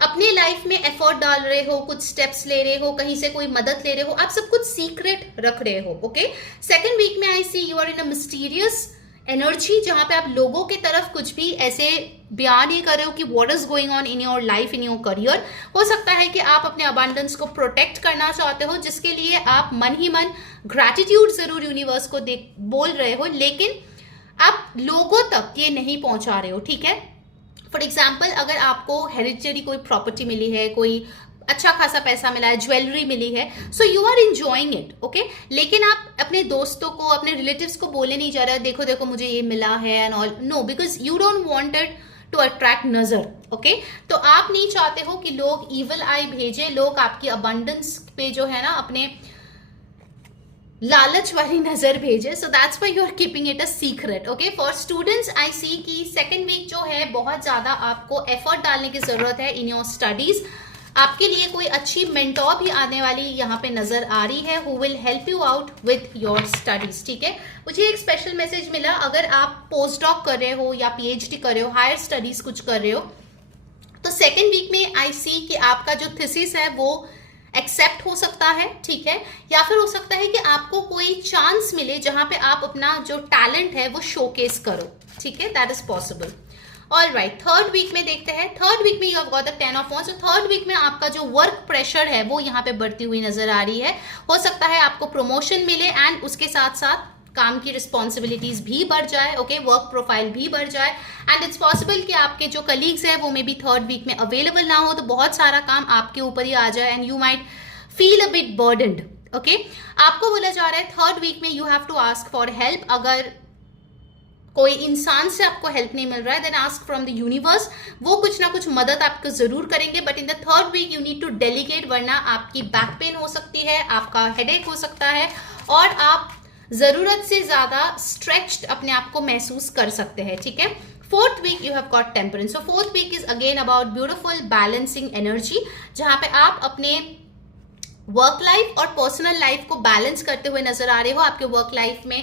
अपने लाइफ में एफर्ट डाल रहे हो, कुछ स्टेप्स ले रहे हो, कहीं से कोई मदद ले रहे हो, आप सब कुछ सीक्रेट रख रहे हो। ओके, सेकेंड वीक में I see you are in a mysterious energy, जहां पे आप लोगों की तरफ कुछ भी ऐसे बयान नहीं कर रहे हो कि what is going on in your life, in your career. हो सकता है कि आप अपने अबंडेंस को प्रोटेक्ट करना चाहते हो, जिसके लिए आप मन ही मन ग्रैटिट्यूड जरूर यूनिवर्स को बोल रहे हो, लेकिन आप लोगों तक ये नहीं पहुंचा रहे हो, ठीक है। फॉर एग्जाम्पल, अगर आपको हेरिडिटरी कोई प्रॉपर्टी मिली है, कोई अच्छा खासा पैसा मिला है, ज्वेलरी मिली है, so you are enjoying it, okay. लेकिन आप अपने दोस्तों को, अपने रिलेटिव्स को बोले नहीं जा रहे, देखो देखो मुझे ये मिला है and all, no, because you don't want it to attract नजर, ओके। तो आप नहीं चाहते हो कि लोग इविल आई भेजे, लोग आपकी अबंडेंस पे जो है ना अपने लालच वाली नजर भेजे। So that's why you are keeping it a secret. Okay, for students I see की सेकेंड वीक जो है बहुत ज्यादा आपको एफर्ट डालने की जरूरत है इन योर स्टडीज। आपके लिए कोई अच्छी मेंटोर भी आने वाली यहाँ पे नजर आ रही है, who will help you out with your studies, ठीक है। मुझे एक स्पेशल मैसेज मिला, अगर आप पोस्ट डॉक कर रहे हो या पीएचडी कर रहे हो, हायर स्टडीज कुछ कर रहे हो, तो सेकेंड वीक में आई सी कि आपका जो थीसिस है वो एक्सेप्ट हो सकता है, ठीक है। या फिर हो सकता है कि आपको कोई चांस मिले जहां पे आप अपना जो टैलेंट है वो शोकेस करो, ठीक है, that is possible. All right, third week में देखते हैं। थर्ड वीक में you have got the 10 of wands. Third week में आपका जो वर्क प्रेशर है वो यहाँ पे बढ़ती हुई नजर आ रही है। हो सकता है आपको प्रमोशन मिले एंड उसके साथ साथ काम की रिस्पॉन्सिबिलिटीज भी बढ़ जाए, ओके, वर्क प्रोफाइल भी बढ़ जाए। एंड इट्स पॉसिबल कि आपके जो कलीग्स हैं वो मे बी थर्ड वीक में अवेलेबल ना हो, तो बहुत सारा काम आपके ऊपर ही आ जाए and you might feel a bit burdened, okay. आपको बोला जा रहा है थर्ड वीक में you have to ask for help. अगर कोई इंसान से आपको हेल्प नहीं मिल रहा है, then ask from the universe. वो कुछ ना कुछ मदद आपको जरूर करेंगे, but in the third week you need to delegate, वरना आपकी बैक पेन हो सकती है, आपका हेडेक हो सकता है और आप जरूरत से ज्यादा स्ट्रेच्ड अपने आप को महसूस कर सकते हैं, ठीक है। Fourth week you have got temperance. So fourth week is again about beautiful balancing energy, जहां पे आप अपने वर्क लाइफ और पर्सनल लाइफ को बैलेंस करते हुए नजर आ रहे हो। आपके वर्क लाइफ में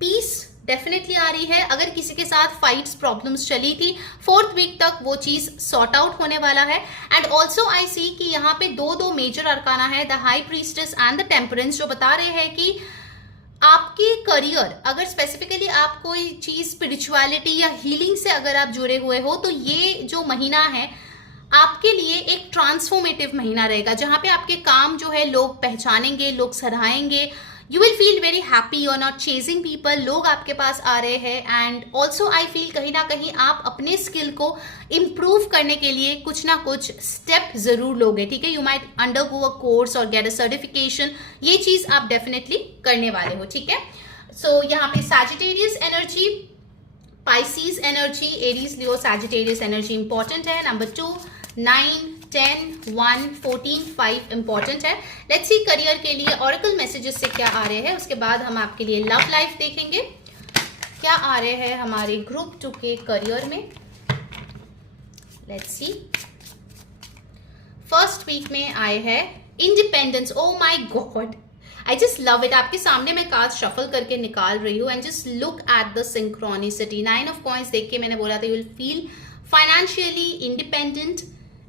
पीस डेफिनेटली आ रही है। अगर किसी के साथ फाइट्स, प्रॉब्लम्स चली थी, फोर्थ वीक तक वो चीज सॉर्ट आउट होने वाला है। एंड ऑल्सो आई सी कि यहाँ पे दो मेजर अरकाना है, the high priestess and the temperance, जो बता रहे हैं कि आपके करियर, अगर स्पेसिफिकली आप कोई चीज स्पिरिचुअलिटी या हीलिंग से अगर आप जुड़े हुए हो, तो ये जो महीना है आपके लिए एक ट्रांसफॉर्मेटिव महीना रहेगा, जहां पे आपके काम जो है लोग पहचानेंगे, लोग सराहेंगे। You will feel very happy, you are not chasing people, लोग आपके पास आ रहे हैं। एंड ऑल्सो आई फील कहीं ना कहीं आप अपने स्किल को इम्प्रूव करने के लिए कुछ ना कुछ स्टेप जरूर लोगे, ठीक है। You might undergo a course और गेट अ सर्टिफिकेशन, ये चीज आप डेफिनेटली करने वाले हो, ठीक है। सो यहाँ पे Sagittarius energy, Pisces energy, Aries, Leo, Sagittarius energy important है। नंबर 2, 9, 10, 1, 14, 5 इंपॉर्टेंट है। लेट्स सी करियर के लिए ऑरेकल मैसेजेस से क्या आ रहे हैं, उसके बाद हम आपके लिए लव लाइफ देखेंगे क्या आ रहे हैं हमारे ग्रुप 2 के करियर में। लेट्स सी, फर्स्ट वीक में आए हैं independence. Oh my god, I just love it. आपके सामने मैं कार्ड शफल करके निकाल रही हूँ and just look at the synchronicity. 9 of coins देख के मैंने बोला था you will feel financially independent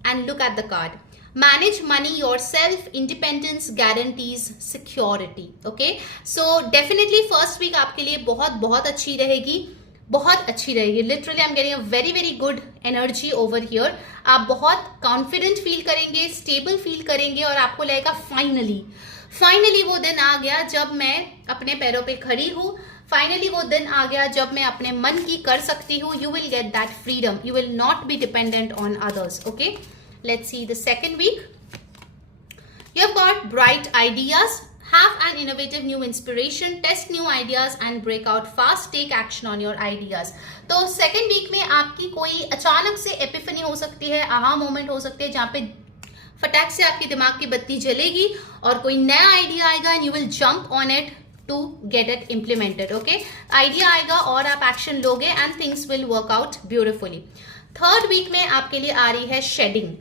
and look at the card. Manage money yourself, independence guarantees security. Okay, so definitely first week आपके लिए बहुत बहुत अच्छी रहेगी, बहुत अच्छी रहेगी। Literally I am getting a very very good energy over here. आप बहुत कॉन्फिडेंट फील करेंगे, स्टेबल फील करेंगे और आपको लगेगा फाइनली वो दिन आ गया जब मैं अपने पैरों पे खड़ी हूँ। फाइनली वो दिन आ गया जब मैं अपने मन की कर सकती हूँ। You will get that freedom, you will not be dependent on others. Okay, let's see the second week. You have got bright ideas, have an innovative new inspiration, test new ideas and break out fast, take action on your ideas. तो second week में आपकी कोई अचानक से Epiphany हो सकती है, aha moment हो सकते हैं जहाँ पे फटाक से आपके दिमाग की बत्ती जलेगी और कोई नया आइडिया आएगा and you will jump on it to get it implemented. Okay, idea आएगा और आप एक्शन लोगे and things will work out beautifully. Third week में आपके लिए आ रही है shedding,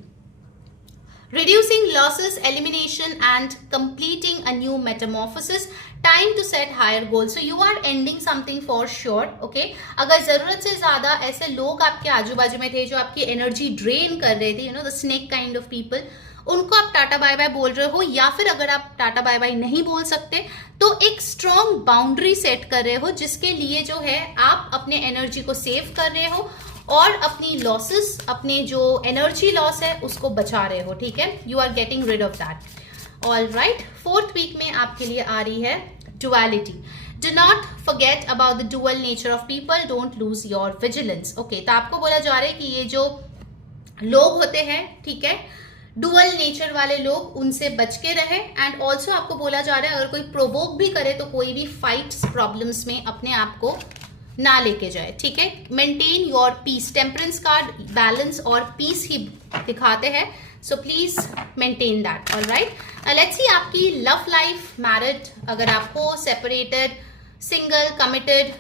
reducing losses, elimination and completing a new metamorphosis, time to set higher goals. So you are ending something for sure. Okay, अगर जरूरत से ज्यादा ऐसे लोग आपके आजू बाजू में थे जो आपकी एनर्जी ड्रेन कर रहे थे, you know the snake kind of people, उनको आप टाटा बाय बाय बोल रहे हो, या फिर अगर आप टाटा बाय बाय नहीं बोल सकते तो एक स्ट्रॉन्ग बाउंड्री सेट कर रहे हो जिसके लिए जो है आप अपने एनर्जी को सेव कर रहे हो और अपनी लॉसेस, अपने जो एनर्जी लॉस है उसको बचा रहे हो। ठीक है, you are getting rid of that. All right, fourth week में आपके लिए आ रही है duality. Do not forget about the dual nature of people, don't lose your vigilance. Okay, तो आपको बोला जा रहा है कि ये जो लोग होते हैं, ठीक है, डुअल नेचर वाले लोग, उनसे बच के रहे। एंड ऑल्सो आपको बोला जा रहा है अगर कोई प्रोवोक भी करे तो कोई भी फाइट्स, प्रॉब्लम्स में अपने आप को ना लेके जाए। ठीक है, maintain your peace. Temperance card balance और पीस ही दिखाते हैं, so please maintain that. All right, let's see आपकी लव लाइफ, मैरिड अगर आप हो, सेपरेटेड, सिंगल, कमिटेड,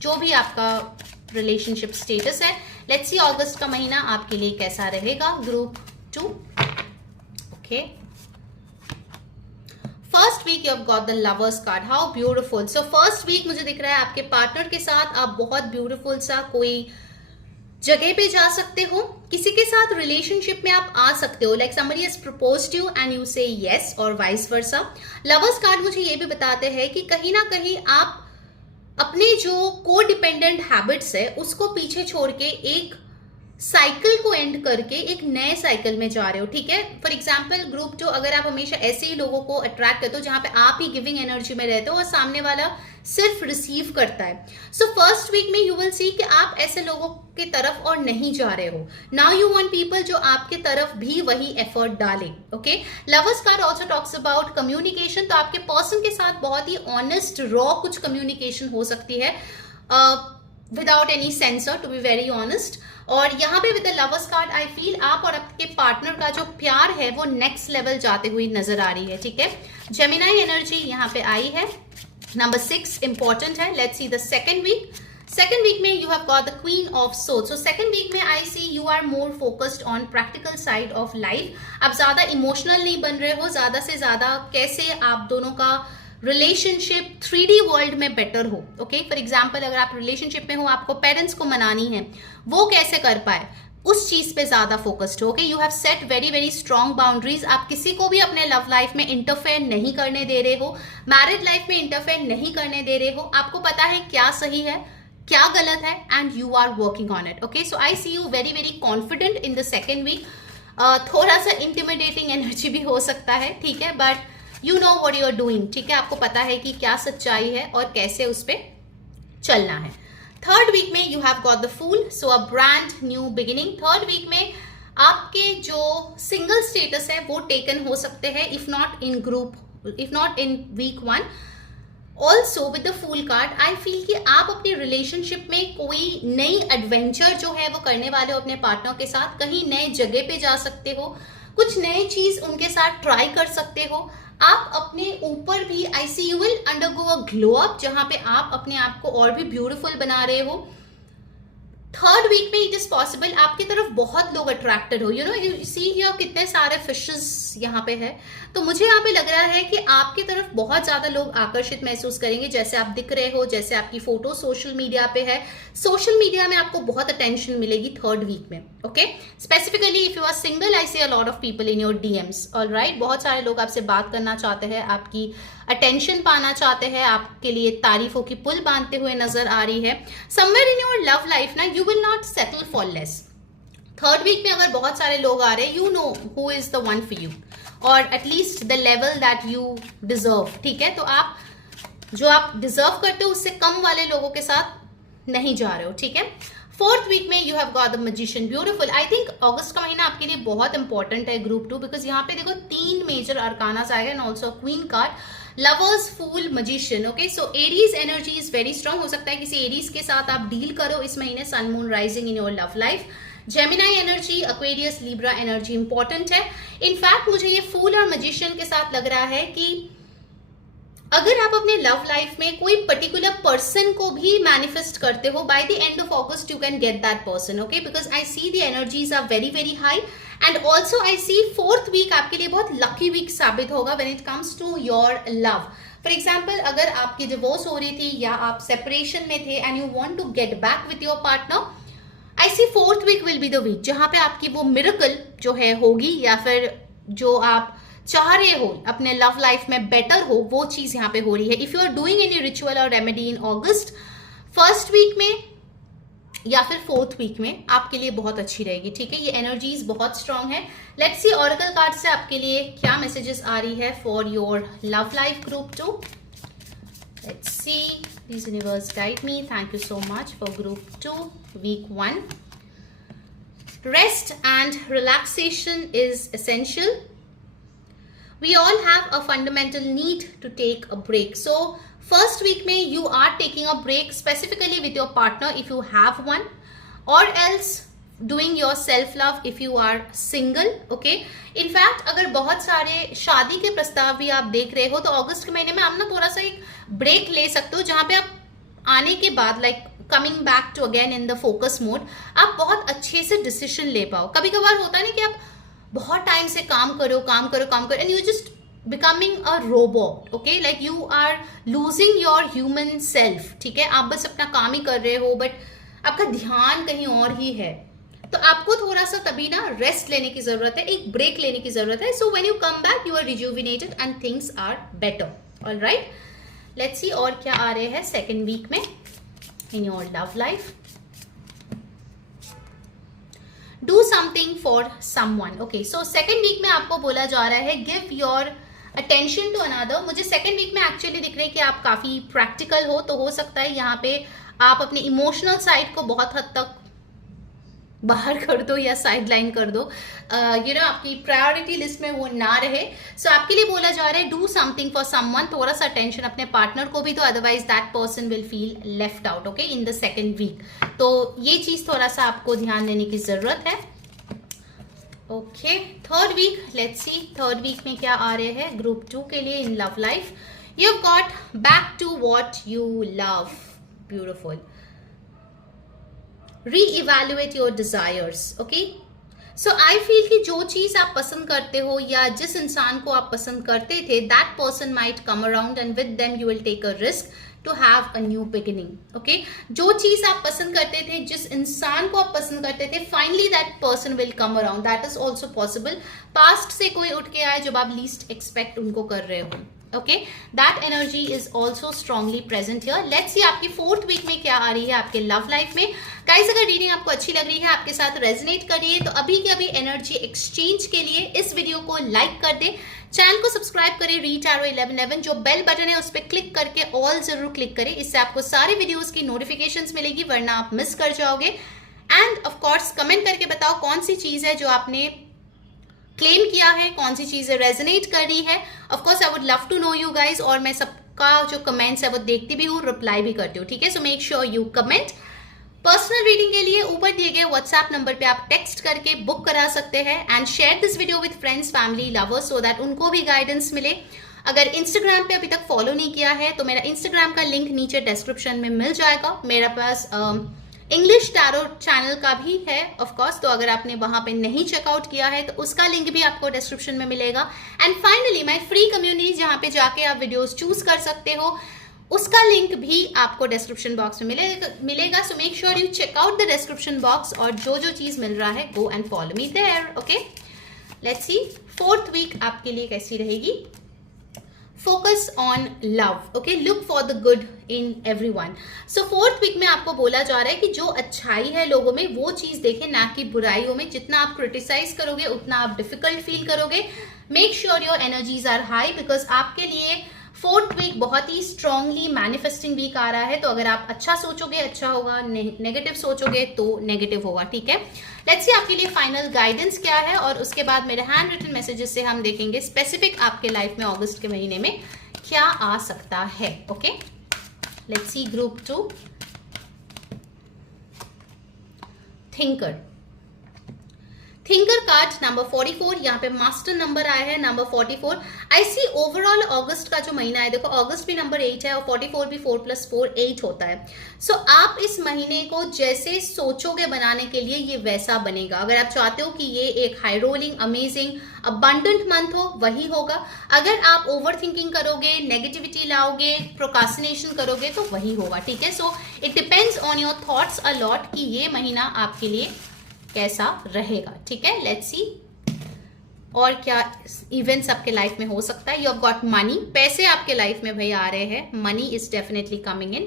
जो भी आपका रिलेशनशिप स्टेटस है। लेट्स सी अगस्त का महीना आपके लिए कैसा रहेगा, group 2। Okay, first week you have got the lovers card, how beautiful. So first week मुझे दिख रहा है आपके पार्टनर के साथ आप बहुत ब्यूटिफुल सा कोई जगह पे जा सकते हो, किसी के साथ रिलेशनशिप में आप आ सकते हो, like somebody has proposed you and you से यस, और वाइस वर्सा। लवर्स कार्ड मुझे ये भी बताते हैं कि कहीं ना कहीं आप अपने जो को डिपेंडेंट हैबिट्स है उसको पीछे छोड़ के एक साइकिल को एंड करके एक नए साइकिल में जा रहे हो। ठीक है, फॉर एग्जाम्पल ग्रुप 2, अगर आप हमेशा ऐसे ही लोगों को अट्रैक्ट करते हो जहां पे आप ही गिविंग एनर्जी में रहते हो और सामने वाला सिर्फ रिसीव करता है, सो फर्स्ट वीक में यू विल सी कि आप ऐसे लोगों की तरफ और नहीं जा रहे हो। नाउ यू वांट पीपल जो आपके तरफ भी वही एफर्ट डालें। Okay, lovers card also talks about communication, तो आपके पर्सन के साथ बहुत ही ऑनेस्ट, रॉ कुछ कम्युनिकेशन हो सकती है, without any censor, to be very honest. और यहाँ पे with the lovers card I feel आप और आपके पार्टनर का जो प्यार है वो नेक्स्ट लेवल जाते हुए नजर आ रही है। ठीक है, जेमिनाई एनर्जी यहाँ पे आई है। नंबर 6 इंपॉर्टेंट है। Let's see the second week. सेकंड वीक में you have got the queen of swords. So second week में I see you are more focused on practical side of life. आप ज्यादा इमोशनल नहीं बन रहे हो, ज्यादा से ज्यादा कैसे आप दोनों का रिलेशनशिप 3D वर्ल्ड में बेटर हो। ओके, फॉर एग्जाम्पल अगर आप रिलेशनशिप में हो, आपको पेरेंट्स को मनानी है, वो कैसे कर पाए उस चीज पे ज्यादा फोकस्ड हो। Okay, you have set very very strong boundaries. आप किसी को भी अपने लव लाइफ में इंटरफेयर नहीं करने दे रहे हो, मैरिड लाइफ में इंटरफेयर नहीं करने दे रहे हो। आपको पता है क्या सही है क्या गलत है and you are working on it. Okay, so I see you very very confident in the second week. थोड़ा सा इंटिमिडेटिंग एनर्जी भी हो सकता है, ठीक है, but you know what you are doing. ठीक है, आपको पता है कि क्या सच्चाई है और कैसे उस पर चलना है। थर्ड वीक में you have got the fool, so a brand new beginning. Third week में आपके जो सिंगल स्टेटस है वो टेकन हो सकते हैं, if not in group, if not in week 1, also with the fool card I feel कि आप अपनी रिलेशनशिप में कोई नई एडवेंचर जो है वो करने वाले हो अपने पार्टनर के साथ, कहीं नए जगह पे जा सकते हो, कुछ नई चीज उनके साथ ट्राई कर सकते हो। आप अपने ऊपर भी I see you will undergo a glow up, जहां पे आप अपने आप को और भी ब्यूटीफुल बना रहे हो। थर्ड वीक में इट इज पॉसिबल आपकी तरफ बहुत लोग अट्रैक्टेड हो, यू सी हियर कितने सारे फिशेस यहाँ पे है, तो मुझे यहाँ पे लग रहा है कि आपकी तरफ बहुत ज्यादा लोग आकर्षित महसूस करेंगे, जैसे आप दिख रहे हो, जैसे आपकी फोटो सोशल मीडिया पे है। सोशल मीडिया में आपको बहुत अटेंशन मिलेगी थर्ड वीक में। Okay, specifically if you are single I see a lot of people in your DMs. Alright, बहुत सारे लोग आपसे बात करना चाहते हैं, आपकी अटेंशन पाना चाहते हैं, आपके लिए तारीफों की पुल बांधते हुए नजर आ रही है। Somewhere in your love life ना you will not settle for less. Third week में अगर बहुत सारे लोग आ रहे हैं, you know who is the one for you, और at least the level that you deserve. ठीक है, तो आप जो आप डिजर्व करते हो उससे कम वाले लोगों के साथ नहीं जा रहे हो। ठीक है, फोर्थ वीक में you have got the magician, beautiful. I think अगस्त का महीना आपके लिए बहुत इंपॉर्टेंट है ग्रुप 2, बिकॉज यहाँ पे देखो 3 मेजर अरकानास आएगा and also queen card, lovers, fool, magician. Okay, so Aries energy is very strong. हो सकता है किसी एरीज के साथ आप डील करो इस महीने, sun moon rising in your love life. Gemini energy, Aquarius, Libra energy important है। इनफैक्ट मुझे ये फूल और मैजिशियन के साथ लग रहा है कि अगर आप अपने लव लाइफ में कोई पर्टिकुलर पर्सन को भी मैनिफेस्ट करते हो, by the end of August you can get that person. Okay, because I see the energies are very very high and also I see fourth week आपके लिए बहुत lucky week साबित होगा when it comes to your love. For example, अगर आपकी divorce हो रही थी या आप सेपरेशन में थे and you want to get back with your partner, I see fourth week will be the week जहां पे आपकी वो मिरेकल जो है होगी, या फिर जो आप चाह रहे हो अपने लव लाइफ में बेटर हो, वो चीज यहाँ पे हो रही है। If you are doing any ritual और remedy in August, first week में या फिर फोर्थ वीक में आपके लिए बहुत अच्छी रहेगी। ठीक है, ये एनर्जीज बहुत स्ट्रांग है। लेट्स सी ऑरेकल कार्ड से आपके लिए क्या मैसेजेस आ रही है for your love life group 2। Let's see, please universe guide me. Thank you so much for group 2 week 1। Rest and relaxation is essential. We all have a fundamental need to take a break. So first week में you are taking a break specifically with your partner if you have one, or else doing your self love if you are single. Okay, in fact अगर बहुत सारे शादी के प्रस्ताव भी आप देख रहे हो, तो अगस्त के महीने में आप ना थोड़ा सा एक ब्रेक ले सकते हो, जहाँ पे आप आने के बाद like coming back to again in the focus mode, आप बहुत अच्छे से डिसीजन ले पाओ। कभी कभार होता है ना कि आप बहुत टाइम से काम करो and you just becoming a robot. Okay, like you are losing your human self. ठीक है, आप बस अपना काम ही कर रहे हो बट आपका ध्यान कहीं और ही है, तो आपको थोड़ा सा तभी ना रेस्ट लेने की जरूरत है, एक ब्रेक लेने की जरूरत है। So when you come back you are rejuvenated and things are better. Alright, let's see और क्या आ रहे हैं सेकेंड वीक में in your love life. Do something for someone. Okay, so second week में आपको बोला जा रहा है give your attention to another. मुझे सेकेंड वीक में एक्चुअली दिख रहा है कि आप काफी प्रैक्टिकल हो, तो हो सकता है यहाँ पे आप अपने इमोशनल साइड को बहुत हद तक बाहर कर दो या साइड लाइन कर दो, आपकी प्रायोरिटी लिस्ट में वो ना रहे। सो आपके लिए बोला जा रहा है डू समथिंग फॉर समवन, थोड़ा सा अटेंशन अपने पार्टनर को भी दो, otherwise that person will feel left out. Okay, in the second week, तो ये चीज थोड़ा सा आपको ध्यान देने की जरूरत है। Okay, third week, let's see third week में क्या आ रहे हैं ग्रुप 2 के लिए in love life. You have got back to what you love, beautiful. Reevaluate your desires. Okay, so I feel कि जो चीज आप पसंद करते हो या जिस इंसान को आप पसंद करते थे, that person might come around and with them you will take a risk to have a new beginning. Okay, जो चीज आप पसंद करते थे, जिस इंसान को आप पसंद करते थे, finally that person will come around, that is also possible. Past से कोई उठ के आए जब आप लीस्ट एक्सपेक्ट उनको कर रहे हो। Okay, that energy is also strongly present here. Let's see आपकी फोर्थ वीक में क्या आ रही है आपके लव लाइफ में। गाइस, अगर रीडिंग आपको अच्छी लग रही है, आपके साथ रेजोनेट कर रही है, तो अभी के अभी एनर्जी एक्सचेंज के लिए इस वीडियो को लाइक कर दे, चैनल को सब्सक्राइब करें रीड टैरो 1111, जो बेल बटन है उस पर क्लिक करके ऑल जरूर क्लिक करें, इससे आपको सारे वीडियोस की नोटिफिकेशंस मिलेगी, वरना आप मिस कर जाओगे। एंड ऑफ कोर्स कमेंट करके बताओ कौन सी चीज है जो आपने क्लेम किया है, कौन सी चीजें रेजोनेट कर रही है। Of course I would love to know you guys, और मैं सब सबका जो कमेंट्स है वो देखती भी हूँ, रिप्लाई भी करती हूँ, ठीक है। So make sure you comment. Personal reading के लिए ऊपर दिए गए व्हाट्सएप नंबर पे आप टेक्स्ट करके बुक करा सकते हैं and share this video with friends, family, lovers so that उनको भी गाइडेंस मिले। अगर इंस्टाग्राम पे अभी तक फॉलो नहीं किया है तो मेरा इंस्टाग्राम का लिंक नीचे डिस्क्रिप्शन में मिल जाएगा। मेरा पास इंग्लिश टैरो चैनल का भी है ऑफ कोर्स, तो अगर आपने वहां पे नहीं चेकआउट किया है तो उसका लिंक भी आपको डिस्क्रिप्शन में मिलेगा। And finally my free community जहां पे जाके आप वीडियोस चूज कर सकते हो, उसका लिंक भी आपको डिस्क्रिप्शन बॉक्स में मिलेगा। So make sure you check out the description box और जो जो चीज मिल रहा है go and follow me there. Okay, let's see 4th week आपके लिए कैसी रहेगी। Focus on love, okay, look for the good in everyone. So 4th week में आपको बोला जा रहा है कि जो अच्छाई है लोगों में वो चीज देखें, ना कि बुराइयों में। जितना आप क्रिटिसाइज करोगे उतना आप डिफिकल्ट फील करोगे। Make sure your energies are high because आपके लिए 4th वीक बहुत ही स्ट्रांगली मैनिफेस्टिंग वीक आ रहा है। तो अगर आप अच्छा सोचोगे अच्छा होगा, नेगेटिव सोचोगे तो नेगेटिव होगा, ठीक है। लेट्स सी आपके लिए फाइनल गाइडेंस क्या है और उसके बाद मेरे हैंड रिटन मैसेजेस से हम देखेंगे स्पेसिफिक आपके लाइफ में अगस्त के महीने में क्या आ सकता है। Okay, let's see group 2 thinker card number 44, यहाँ पे मास्टर नंबर आया है नंबर 44। आई सी ओवरऑल अगस्त का जो महीना है, देखो अगस्त भी नंबर 8 है और 44 भी 4 + 4 8 होता है। सो आप इस महीने को जैसे सोचोगे बनाने के लिए ये वैसा बनेगा। अगर आप चाहते हो कि ये एक high rolling, amazing, abundant month हो, वही होगा। अगर आप ओवर थिंकिंग करोगे, नेगेटिविटी लाओगे, प्रोकास्टिनेशन करोगे तो वही होगा, ठीक है। So it depends on your thoughts a lot कि ये महीना आपके लिए कैसा रहेगा, ठीक है। लेट्स सी और क्या इवेंट्स आपके लाइफ में हो सकता है। यू हैव गॉट मनी, पैसे आपके लाइफ में भाई आ रहे हैं, money is definitely coming in.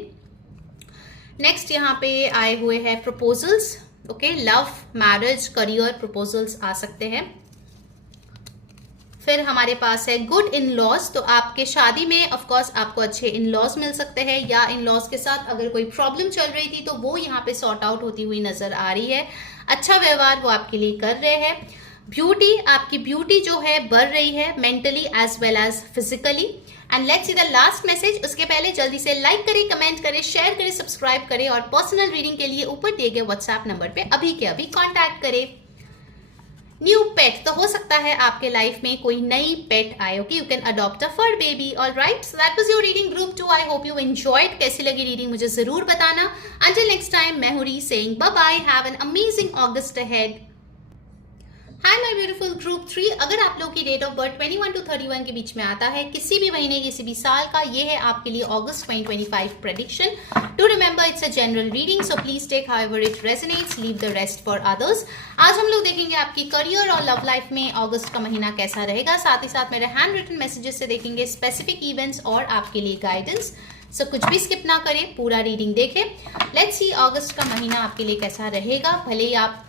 Next यहाँ पे आए हुए हैं proposals, okay, love, marriage, career proposals आ सकते हैं। फिर हमारे पास है गुड इन लॉज, तो आपके शादी में ऑफ कोर्स आपको अच्छे इन लॉज मिल सकते हैं, या इन लॉज के साथ अगर कोई प्रॉब्लम चल रही थी तो वो यहाँ पे सॉर्ट आउट होती हुई नजर आ रही है। अच्छा व्यवहार वो आपके लिए कर रहे हैं। ब्यूटी, आपकी ब्यूटी जो है बढ़ रही है mentally as well as physically. And let's see the last message. उसके पहले जल्दी से लाइक करें, कमेंट करें, शेयर करें, सब्सक्राइब करें और पर्सनल रीडिंग के लिए ऊपर दिए गए व्हाट्सएप नंबर पे अभी के अभी कॉन्टैक्ट करें। न्यू पेट, तो हो सकता है आपके लाइफ में कोई नई पेट आए, okay, you can adopt a fur baby. Alright, so that was your reading group 2। I hope you enjoyed. कैसी लगी रीडिंग मुझे जरूर बताना। अंटिल नेक्स्ट टाइम, मैं हूं re saying bye bye, have an amazing August ahead. Hi my beautiful group 3, अगर आप लोग की डेट ऑफ बर्थ 21 to 31 के बीच में आता है, किसी भी महीने, किसी भी साल का, ये है आपके लिए अगस्त 2025 prediction. To remember it's a general reading, so please take however it resonates, leave the rest for others. आज हम लोग देखेंगे आपकी करियर और लव लाइफ में अगस्त का महीना कैसा रहेगा। साथ ही साथ मेरे हैंड रिटन मैसेजेस से देखेंगे स्पेसिफिक इवेंट्स और आपके लिए गाइडेंस। सो कुछ भी स्किप ना करें, पूरा रीडिंग देखें। लेट्स सी अगस्त का महीना आपके लिए कैसा रहेगा। भले ही आप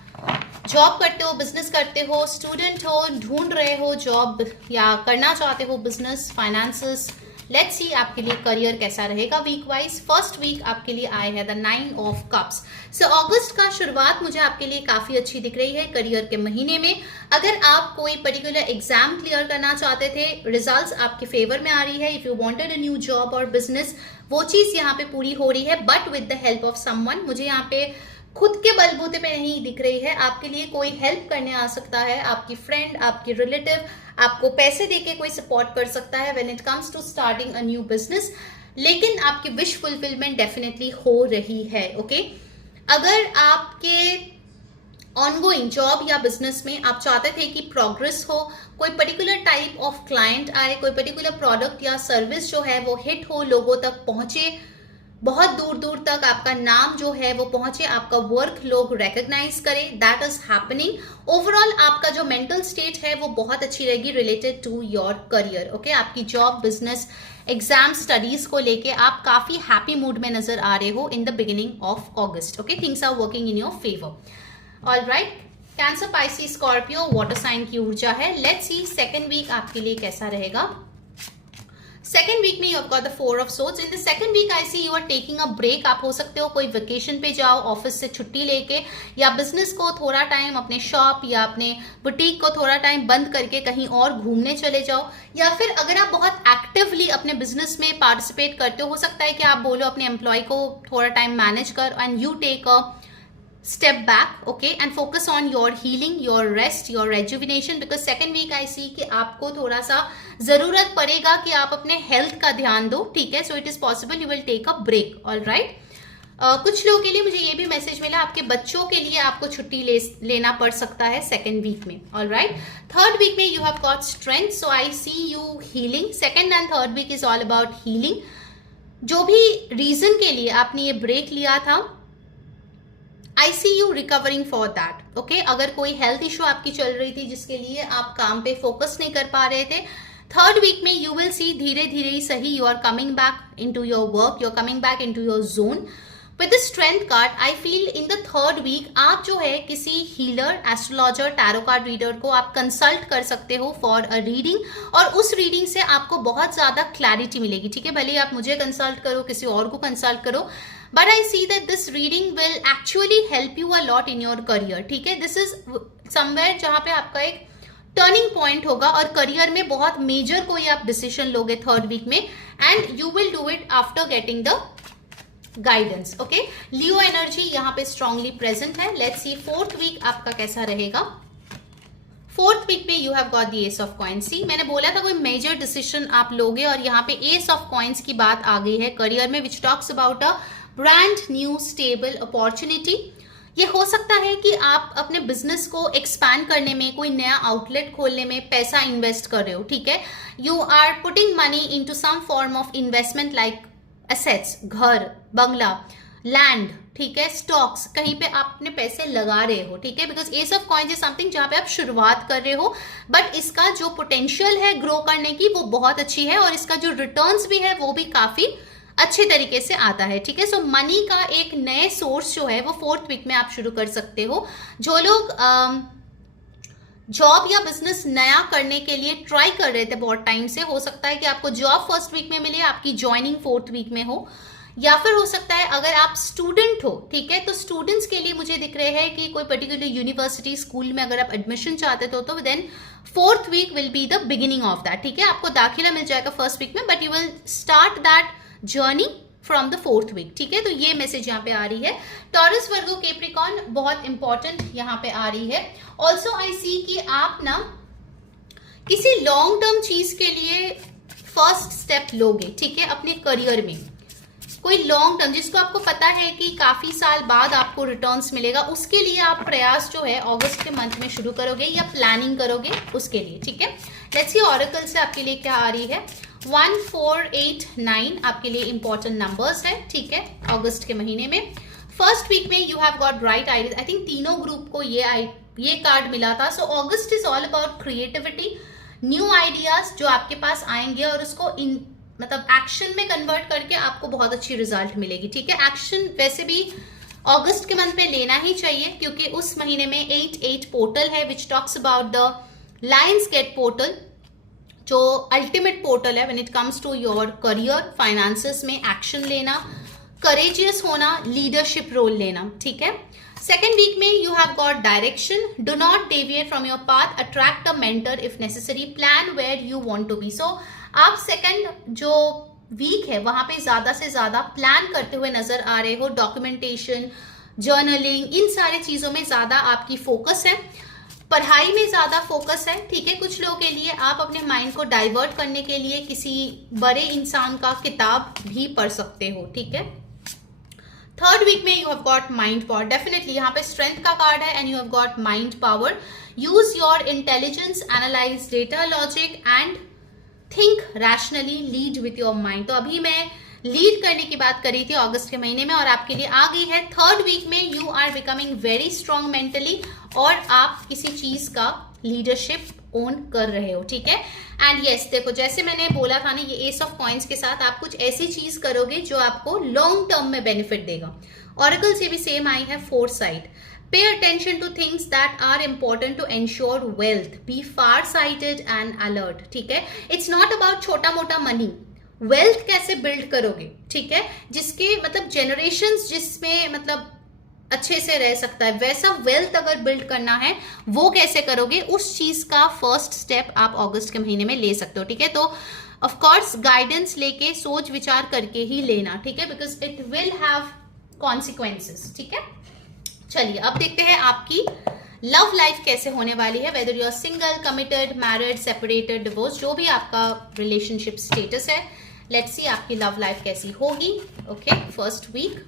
जॉब करते हो, बिजनेस करते हो, स्टूडेंट हो, ढूंढ रहे हो जॉब या करना चाहते हो बिजनेस, फाइनेंसेस, लेट्स सी आपके लिए करियर कैसा रहेगा वीक वाइज। फर्स्ट वीक आपके लिए आए हैं द 9 ऑफ कप्स। सो अगस्त का शुरुआत मुझे आपके लिए काफी अच्छी दिख रही है करियर के महीने में। अगर आप कोई पर्टिकुलर एग्जाम क्लियर करना चाहते थे, रिजल्ट्स आपके फेवर में आ रही है। If you wanted a new job और बिजनेस, वो चीज यहाँ पे पूरी हो रही है, but with the help of someone. मुझे यहाँ पे खुद के बलबूते पे नहीं दिख रही है, आपके लिए कोई हेल्प करने आ सकता है, आपकी फ्रेंड, आपकी रिलेटिव आपको पैसे देके कोई सपोर्ट कर सकता है when it comes to starting a new business. लेकिन आपकी विश फुलफिलमेंट डेफिनेटली हो रही है, ओके। अगर आपके ऑनगोइंग जॉब या बिजनेस में आप चाहते थे कि प्रोग्रेस हो, कोई पर्टिकुलर टाइप ऑफ क्लाइंट आए, कोई पर्टिकुलर प्रोडक्ट या सर्विस जो है वो हिट हो, लोगों तक पहुंचे, बहुत दूर दूर तक आपका नाम जो है वो पहुंचे, आपका वर्क लोग रिकॉग्नाइज करें, दैट इज हैपनिंग। ओवरऑल आपका जो मेंटल स्टेट है वो बहुत अच्छी रहेगी related to your career, okay. आपकी जॉब, बिजनेस, एग्जाम, स्टडीज को लेके आप काफी हैप्पी मूड में नजर आ रहे हो in the beginning of August, okay. Things are working in your favour. Alright, Cancer, Pisces, Scorpio, water sign की ऊर्जा है। लेट्स सी सेकेंड वीक आपके लिए कैसा रहेगा। सेकेंड वीक में you have got the 4 of swords. In the second week I see you are taking a break. आप हो सकते हो कोई वेकेशन पे जाओ, ऑफिस से छुट्टी लेके, या बिजनेस को थोड़ा टाइम, अपने शॉप या अपने बुटीक को थोड़ा टाइम बंद करके कहीं और घूमने चले जाओ। या फिर अगर आप बहुत एक्टिवली अपने बिजनेस में पार्टिसिपेट करते हो सकता है कि आप बोलो अपने एम्प्लॉय को थोड़ा टाइम मैनेज कर, and you take a step back, okay, and focus on your healing, your rest, your rejuvenation, because second week I see कि आपको थोड़ा सा जरूरत पड़ेगा कि आप अपने हेल्थ का ध्यान दो, ठीक है। So it is possible you will take a break, all right. कुछ लोगों के लिए मुझे ये भी मैसेज मिला, आपके बच्चों के लिए आपको छुट्टी लेना पड़ सकता है सेकेंड वीक में, ऑल राइट। थर्ड वीक में you have got strength, so I see you healing. Second and third week is all about healing. जो भी रीजन के लिए आपने ये ब्रेक लिया था, I see you recovering for that, okay. अगर कोई हेल्थ इशू आपकी चल रही थी जिसके लिए आप काम पे फोकस नहीं कर पा रहे थे, थर्ड वीक में यू विल सी धीरे धीरे ही सही you are coming back in to your work, you are coming back in to your zone. With the strength card I feel in the third week आप जो है किसी healer, astrologer, tarot card reader को आप consult कर सकते हो for a reading, और उस रीडिंग से आपको बहुत ज्यादा क्लैरिटी मिलेगी, ठीक है। भले आप मुझे कंसल्ट करो, किसी और को कंसल्ट करो, but I see that this reading will actually help you a lot in your career, ठीक है। This is somewhere जहाँ पे आपका एक टर्निंग पॉइंट होगा और करियर में बहुत मेजर कोई आप डिसीजन लोगे थर्ड वीक में, and you will do it after getting the guidance, okay. Leo energy यहाँ पे स्ट्रांगली प्रेजेंट है। लेट्स सी फोर्थ वीक आपका कैसा रहेगा। फोर्थ वीक पे you have got the ace of coins. See मैंने बोला था कोई मेजर डिसीजन आप लोगे, और यहाँ पे एस ऑफ कॉइंस की बात आ गई है करियर में, विच talks about a brand new stable opportunity. ये हो सकता है कि आप अपने बिजनेस को एक्सपैंड करने में, कोई नया आउटलेट खोलने में पैसा इन्वेस्ट कर रहे हो, ठीक है। You are putting money into some form of investment like assets, घर, बंगला, लैंड, ठीक है, स्टॉक्स, कहीं पे आप अपने पैसे लगा रहे हो, ठीक है। Because S of coins is something जहां पे आप शुरुआत कर रहे हो, बट इसका जो पोटेंशियल है ग्रो करने की वो बहुत अच्छी है, और इसका जो रिटर्न्स भी है वो भी काफी अच्छे तरीके से आता है, ठीक है। सो मनी का एक नए सोर्स जो है वो फोर्थ वीक में आप शुरू कर सकते हो। जो लोग जॉब या बिजनेस नया करने के लिए ट्राई कर रहे थे बहुत टाइम से, हो सकता है कि आपको जॉब फर्स्ट वीक में मिले, आपकी ज्वाइनिंग फोर्थ वीक में हो, या फिर हो सकता है अगर आप स्टूडेंट हो, ठीक है, तो स्टूडेंट्स के लिए मुझे दिख रहे हैं कि कोई पर्टिकुलर यूनिवर्सिटी, स्कूल में अगर आप एडमिशन चाहते तो then fourth week will be the beginning of that, ठीक है। आपको दाखिला मिल जाएगा फर्स्ट वीक में, but you will start that journey from the fourth week, ठीक है। तो ये मैसेज यहाँ पे आ रही है। टॉरस, वर्गो, कैप्रिकॉर्न बहुत इंपॉर्टेंट यहाँ पे आ रही है। ऑल्सो आई सी कि आप ना किसी लॉन्ग टर्म चीज के लिए फर्स्ट स्टेप लोगे, ठीक है, अपने करियर में। कोई लॉन्ग टर्म जिसको आपको पता है कि काफी साल बाद आपको रिटर्न्स मिलेगा, उसके लिए आप प्रयास जो है अगस्त के मंथ में शुरू करोगे या प्लानिंग करोगे उसके लिए, ठीक है। लेट्स सी ऑरेकल से आपके लिए क्या आ रही है। 1, 4, 8, 9 आपके लिए इंपॉर्टेंट नंबर्स है, ठीक है, अगस्त के महीने में। फर्स्ट वीक में you have got bright ideas. I think तीनों ग्रुप को ये कार्ड मिला था। So August is all about creativity, new ideas जो आपके पास आएंगे और उसको मतलब एक्शन में कन्वर्ट करके आपको बहुत अच्छी रिजल्ट मिलेगी, ठीक है। एक्शन वैसे भी अगस्त के मंथ में लेना ही चाहिए, क्योंकि उस महीने में 8/8 पोर्टल है which talks about the lions gate portal, जो अल्टीमेट पोर्टल है when it comes to your career, finances में एक्शन लेना, करेजियस होना, लीडरशिप रोल लेना, ठीक है। सेकेंड वीक में you have got direction, do not deviate from your path, attract a mentor if necessary, plan where you want to be. So आप second जो week है वहां पे ज्यादा से ज्यादा प्लान करते हुए नजर आ रहे हो। डॉक्यूमेंटेशन, जर्नलिंग, इन सारी चीजों में ज्यादा आपकी फोकस है। पढ़ाई में ज्यादा फोकस है, ठीक है। कुछ लोगों के लिए आप अपने माइंड को डाइवर्ट करने के लिए किसी बड़े इंसान का किताब भी पढ़ सकते हो, ठीक है। थर्ड वीक में you have got mind power, definitely यहाँ पे स्ट्रेंथ का कार्ड है, and you have got mind power. Use your intelligence, analyse data, logic and think rationally, lead with your mind. तो अभी मैं लीड करने की बात करी थी अगस्त के महीने में, और आपके लिए आ गई है थर्ड वीक में। You are becoming very strong mentally, और आप किसी चीज का लीडरशिप ओन कर रहे हो, ठीक है। एंड यस, देखो जैसे मैंने बोला था ना, ये एस ऑफ कॉइंस के साथ आप कुछ ऐसी चीज करोगे जो आपको लॉन्ग टर्म में बेनिफिट देगा। ऑरेकल से भी सेम आई है, foresight. Pay attention to things that are important to ensure wealth. Be far-sighted and alert. ठीक है, it's not about छोटा मोटा मनी, वेल्थ कैसे बिल्ड करोगे, ठीक है, जिसके मतलब जनरेशंस जिसमें मतलब अच्छे से रह सकता है, वैसा वेल्थ अगर बिल्ड करना है वो कैसे करोगे, उस चीज का फर्स्ट स्टेप आप अगस्त के महीने में ले सकते हो, ठीक है। तो ऑफ कोर्स गाइडेंस लेके सोच विचार करके ही लेना, ठीक है, because it will have consequences, ठीक है। चलिए अब देखते हैं आपकी लव लाइफ कैसे होने वाली है, whether you are single, committed, married, separated, divorce, जो भी आपका रिलेशनशिप स्टेटस है, लेट्स सी आपकी लव लाइफ कैसी होगी। Okay, first week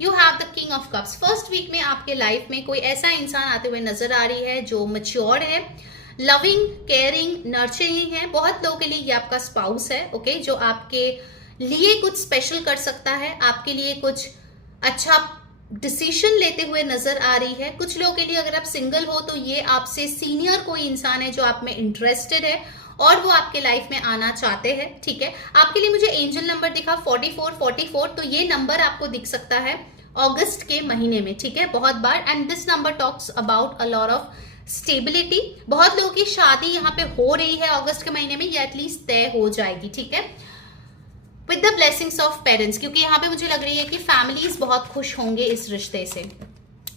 you have the king of cups. First week में आपके लाइफ में कोई ऐसा इंसान आते हुए नजर आ रही है जो मैच्योर है, लविंग, केयरिंग, नर्चरिंग है। बहुत लोगों के लिए ये आपका स्पाउस है, ओके, जो आपके लिए कुछ स्पेशल कर सकता है, आपके लिए कुछ अच्छा डिसीजन लेते हुए नजर आ रही है। कुछ लोगों के लिए अगर आप सिंगल हो तो ये आपसे सीनियर कोई इंसान है जो आप में इंटरेस्टेड है और वो आपके लाइफ में आना चाहते हैं, ठीक है। आपके लिए मुझे एंजल नंबर दिखा 44, तो ये नंबर आपको दिख सकता है अगस्त के महीने में, ठीक है, बहुत बार। And this number talks about a lot of stability. बहुत लोगों की शादी यहाँ पे हो रही है अगस्त के महीने में, या एटलीस्ट तय हो जाएगी, ठीक है, with the blessings of parents, क्योंकि यहाँ पे मुझे लग रही है कि फैमिलीज बहुत खुश होंगे इस रिश्ते से।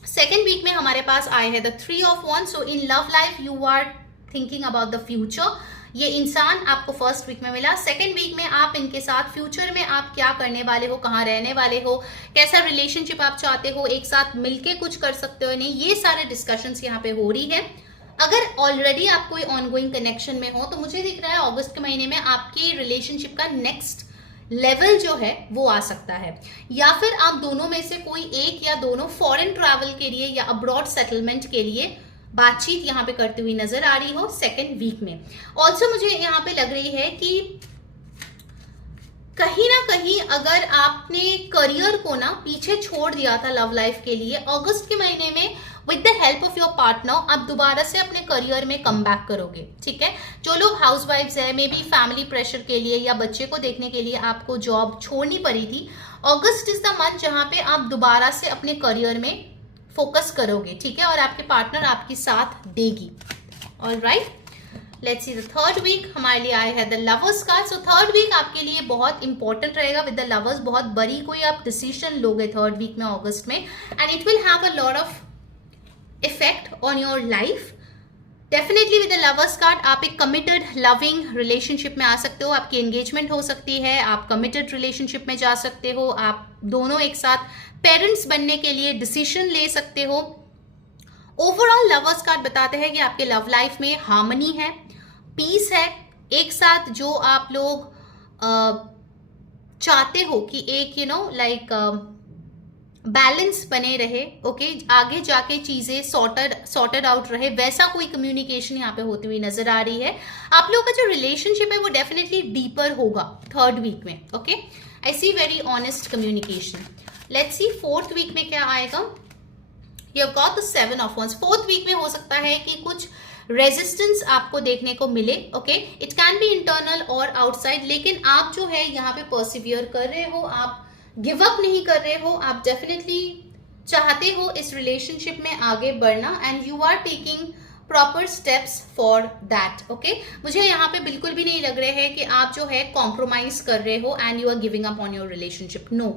सेकेंड वीक में हमारे पास आए हैं the 3 of Wands। So in love life you are thinking about the future. ये इंसान आपको फर्स्ट वीक में मिला। सेकेंड वीक में आप इनके साथ फ्यूचर में आप क्या करने वाले हो, कहाँ रहने वाले हो, कैसा रिलेशनशिप आप चाहते हो, एक साथ मिलके कुछ कर सकते हो नहीं, ये सारे डिस्कशंस यहाँ पे हो रही है। अगर ऑलरेडी आप कोई ऑनगोइंग कनेक्शन में हो तो मुझे दिख रहा है अगस्त के महीने में आपके रिलेशनशिप का नेक्स्ट लेवल जो है वो आ सकता है, या फिर आप दोनों में से कोई एक या दोनों फॉरेन ट्रैवल के लिए या अब्रॉड सेटलमेंट के लिए बातचीत यहाँ पे करती हुई नजर आ रही हो सेकेंड वीक में। ऑल्सो मुझे यहाँ पे लग रही है कि कहीं ना कहीं अगर आपने करियर को ना पीछे छोड़ दिया था लव लाइफ के लिए, अगस्त के महीने में with the help of your partner आप दोबारा से अपने करियर में कम बैक करोगे, ठीक है। जो लोग हाउसवाइफ्स है, मे बी फैमिली प्रेशर के लिए या बच्चे को देखने के लिए आपको जॉब छोड़नी पड़ी थी, अगस्त इज द मंथ जहां पे आप दोबारा से अपने करियर में फोकस करोगे, ठीक है, और आपके पार्टनर आपकी साथ देगी। Alright, let's see the third week. हमारे लिए आए हैं the lovers card. So third week आपके लिए बहुत इंपॉर्टेंट रहेगा विद द लवर्स। बहुत बड़ी कोई आप डिसीजन लोगे थर्ड वीक में अगस्त में, and it will have a lot of effect on your life. Definitely with the lovers card आप एक कमिटेड लविंग रिलेशनशिप में आ सकते हो, आपकी एंगेजमेंट हो सकती है, आप कमिटेड रिलेशनशिप में जा सकते हो, आप दोनों एक साथ पेरेंट्स बनने के लिए डिसीजन ले सकते हो। ओवरऑल लवर्स कार्ड बताते हैं कि आपके लव लाइफ में हार्मनी है, पीस है, एक साथ जो आप लोग चाहते हो कि एक लाइक बैलेंस बने रहे, ओके, आगे जाके चीजें सॉर्टेड आउट रहे, वैसा कोई कम्युनिकेशन यहाँ पे होती हुई नजर आ रही है। आप लोगों का जो रिलेशनशिप है वो डेफिनेटली डीपर होगा थर्ड वीक में, okay, I see very honest communication. Let's see fourth week में क्या आएगा। You have got the 7 of Wands। Fourth week में हो सकता है कि कुछ रेजिस्टेंस आपको देखने को मिले, okay, it can be internal और आउटसाइड, लेकिन आप जो है यहाँ पे परसिवियर कर रहे हो, आप गिव अप नहीं कर रहे हो, आप डेफिनेटली चाहते हो इस रिलेशनशिप में आगे बढ़ना, and you are taking proper steps for that, okay. मुझे यहाँ पे बिल्कुल भी नहीं लग रहे हैं कि आप जो है कॉम्प्रोमाइज कर रहे हो and you are giving up on your relationship. No,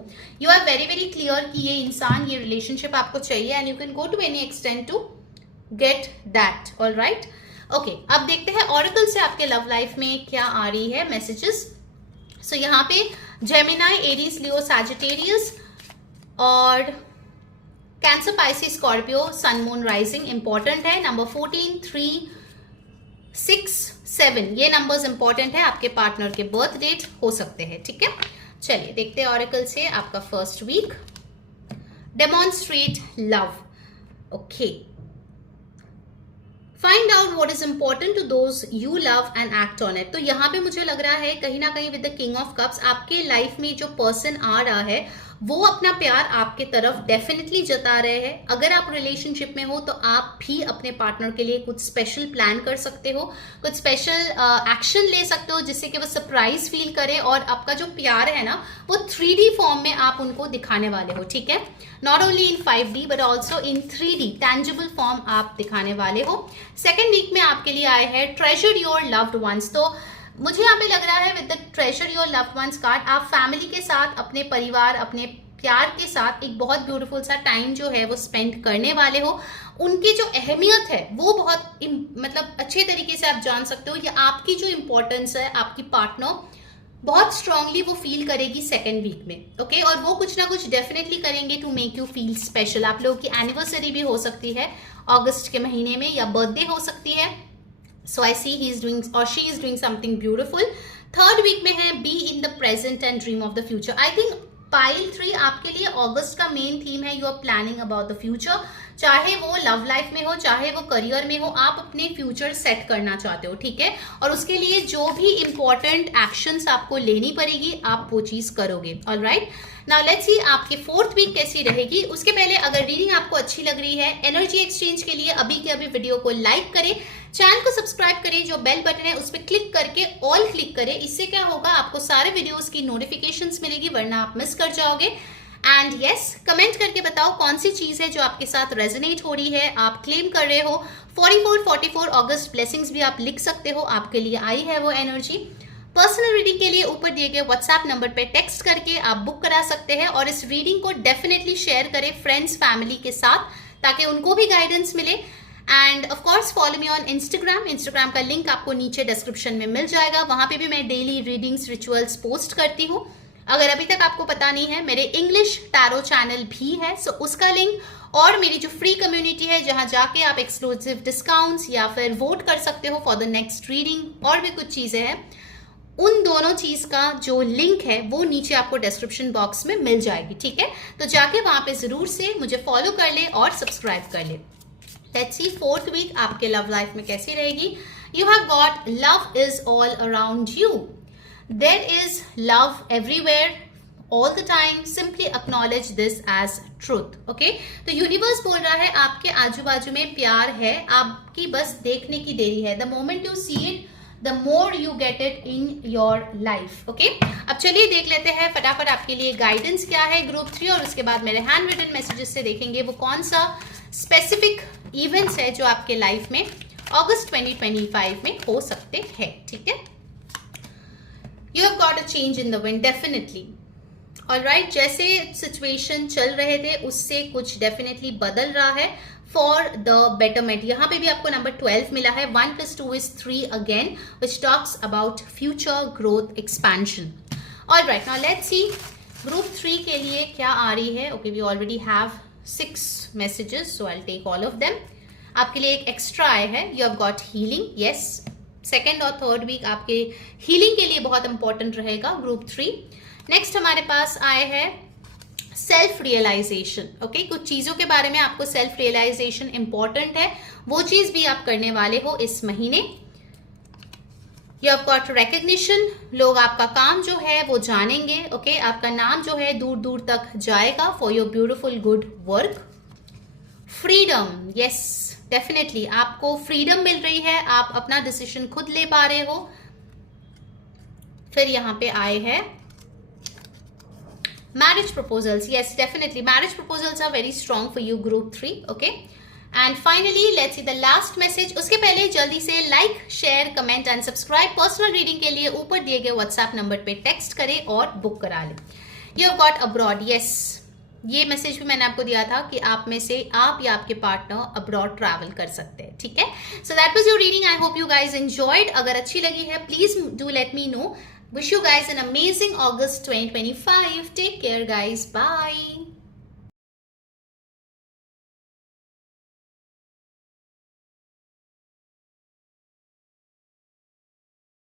you are very very clear कि ये इंसान, ये रिलेशनशिप आपको चाहिए, and you can go to any extent to get that. Alright, okay, अब देखते हैं ऑरेकल से आपके लव लाइफ में क्या आ रही है मैसेजेस। सो यहाँ पे जेमिनाई, एरीज, लियो, सैजिटेरियस और कैंसर, पाइसिस, स्कॉर्पियो, सन, मून, राइजिंग इंपॉर्टेंट है। नंबर 14, 3, 6, 7 ये नंबर्स इंपॉर्टेंट है, आपके पार्टनर के बर्थ डेट हो सकते हैं, ठीक है। चलिए देखते हैं ऑरेकल से आपका first week. Demonstrate love, okay, find out what is important to those you love and act on it. तो यहाँ पे मुझे लग रहा है कहीं ना कहीं with the king of cups आपके लाइफ में जो पर्सन आ रहा है वो अपना प्यार आपके तरफ डेफिनेटली जता रहे हैं। अगर आप रिलेशनशिप में हो तो आप भी अपने पार्टनर के लिए कुछ स्पेशल प्लान कर सकते हो, कुछ स्पेशल एक्शन ले सकते हो जिससे कि वो सरप्राइज फील करे, और आपका जो प्यार है ना वो 3D फॉर्म में आप उनको दिखाने वाले हो, ठीक है, not only in 5D but also in 3D tangible form आप दिखाने वाले हो। सेकेंड वीक में आपके लिए आए हैं ट्रेजर योर लव्ड वंस। तो मुझे यहाँ पे लग रहा है with the treasure your loved ones card, आप फैमिली के साथ, अपने परिवार, अपने प्यार के साथ एक बहुत ब्यूटीफुल सा टाइम जो है वो स्पेंड करने वाले हो। उनकी जो अहमियत है वो बहुत मतलब अच्छे तरीके से आप जान सकते हो, या आपकी जो इंपॉर्टेंस है आपकी पार्टनर बहुत स्ट्रांगली वो फील करेगी सेकेंड वीक में। ओके, और वो कुछ ना कुछ डेफिनेटली करेंगे to make you feel special. आप लोगों की एनिवर्सरी भी हो सकती है अगस्त के महीने में, या बर्थडे हो सकती है। So I see he is doing और she is doing something beautiful. Third week में है be in the present and dream of the future. I think pile 3 आपके लिए अगस्त का मेन थीम है, you are planning about the future. चाहे वो लव लाइफ में हो, चाहे वो करियर में हो, आप अपने फ्यूचर सेट करना चाहते हो, ठीक है। और उसके लिए जो भी इंपॉर्टेंट एक्शंस आपको लेनी पड़ेगी आप वो चीज करोगे। ऑलराइट, नाउ लेट्स सी आपकी फोर्थ वीक कैसी रहेगी। उसके पहले अगर रीडिंग आपको अच्छी लग रही है एनर्जी एक्सचेंज के लिए अभी के अभी वीडियो को लाइक करें, चैनल को सब्सक्राइब करें, जो बेल बटन है उस पर क्लिक करके ऑल क्लिक करें। इससे क्या होगा, आपको सारे वीडियोस की नोटिफिकेशंस मिलेगी, वरना आप मिस कर जाओगे। एंड यस, कमेंट करके बताओ कौन सी चीज है जो आपके साथ रेजोनेट हो रही है, आप क्लेम कर रहे हो। 44 अगस्त ब्लेसिंग्स भी आप लिख सकते हो, आपके लिए आई है वो एनर्जी। पर्सनल रीडिंग के लिए ऊपर दिए गए व्हाट्सएप नंबर पे टेक्स्ट करके आप बुक करा सकते हैं, और इस रीडिंग को डेफिनेटली शेयर करें फ्रेंड्स फैमिली के साथ ताकि उनको भी गाइडेंस मिले। And of course follow me on Instagram का लिंक आपको नीचे डिस्क्रिप्शन में मिल जाएगा। वहां पे भी मैं डेली रीडिंग्स रिचुअल्स पोस्ट करती हूँ। अगर अभी तक आपको पता नहीं है, मेरे इंग्लिश टैरो चैनल भी है, सो उसका लिंक, और मेरी जो फ्री कम्युनिटी है जहां जाके आप एक्सक्लूसिव डिस्काउंट्स या फिर वोट कर सकते हो फॉर द नेक्स्ट रीडिंग, और भी कुछ चीजें हैं, उन दोनों चीज का जो लिंक है वो नीचे आपको डिस्क्रिप्शन बॉक्स में मिल जाएगी, ठीक है। तो जाके वहां पे जरूर से मुझे फॉलो कर ले और सब्सक्राइब कर ले। लेट्स सी फोर्थ वीक आपके लव लाइफ में कैसी रहेगी। You have got love is all around you, there is love everywhere all the time, simply acknowledge this as truth. Okay, तो यूनिवर्स बोल रहा है आपके आजू बाजू में प्यार है, आपकी बस देखने की देरी है। The moment you see it, the more you get it in your life. Okay, अब चलिए देख लेते हैं फटाफट आपके लिए गाइडेंस क्या है ग्रुप 3, और उसके बाद मेरे हैंड रिटन मैसेजेस से देखेंगे वो कौन सा स्पेसिफिक इवेंट्स है जो आपके लाइफ में अगस्त 2025 में हो सकते हैं, ठीक है। You have got a change in the wind, definitely. Alright, जैसे सिचुएशन चल रहे थे उससे कुछ डेफिनेटली बदल रहा है फॉर द बेटरमेंट। यहाँ पे भी आपको नंबर 12 मिला है, 1 + 2 = 3 again, which talks about future growth expansion. Alright, now let's see group 3 के लिए क्या आ रही है। Okay, we already have 6 messages, so I will take all of them. आपके लिए एक एक्स्ट्रा आया है, you have got healing. Yes, second और थर्ड वीक आपके हीलिंग के लिए बहुत इंपॉर्टेंट रहेगा ग्रुप 3। नेक्स्ट हमारे पास आए हैं सेल्फ रियलाइजेशन। ओके, कुछ चीजों के बारे में आपको सेल्फ रियलाइजेशन इंपॉर्टेंट है, वो चीज भी आप करने वाले हो इस महीने। यू हैव गॉट रिकग्निशन, लोग आपका काम जो है वो जानेंगे। ओके, आपका नाम जो है दूर दूर तक जाएगा for your beautiful good work. Freedom, yes definitely आपको फ्रीडम मिल रही है, आप अपना डिसीजन खुद ले पा रहे हो। फिर यहाँ पे आए हैं marriage proposals. Yes, definitely marriage proposals are very strong for you group 3. Okay, and finally let's see the last message. उसके पहले जल्दी से like, share, comment and subscribe. Personal reading के लिए ऊपर दिए गए व्हाट्सएप नंबर पे टेक्स्ट करें और बुक करा लें। You have got abroad, yes ये मैसेज भी मैंने आपको दिया था कि आप में से आप या आपके पार्टनर अब्रॉड ट्रैवल कर सकते हैं, ठीक है। सो that was your reading, I hope you guys enjoyed. अगर अच्छी लगी है please do let me know. Wish you guys an amazing August 2025. Take care guys. Bye.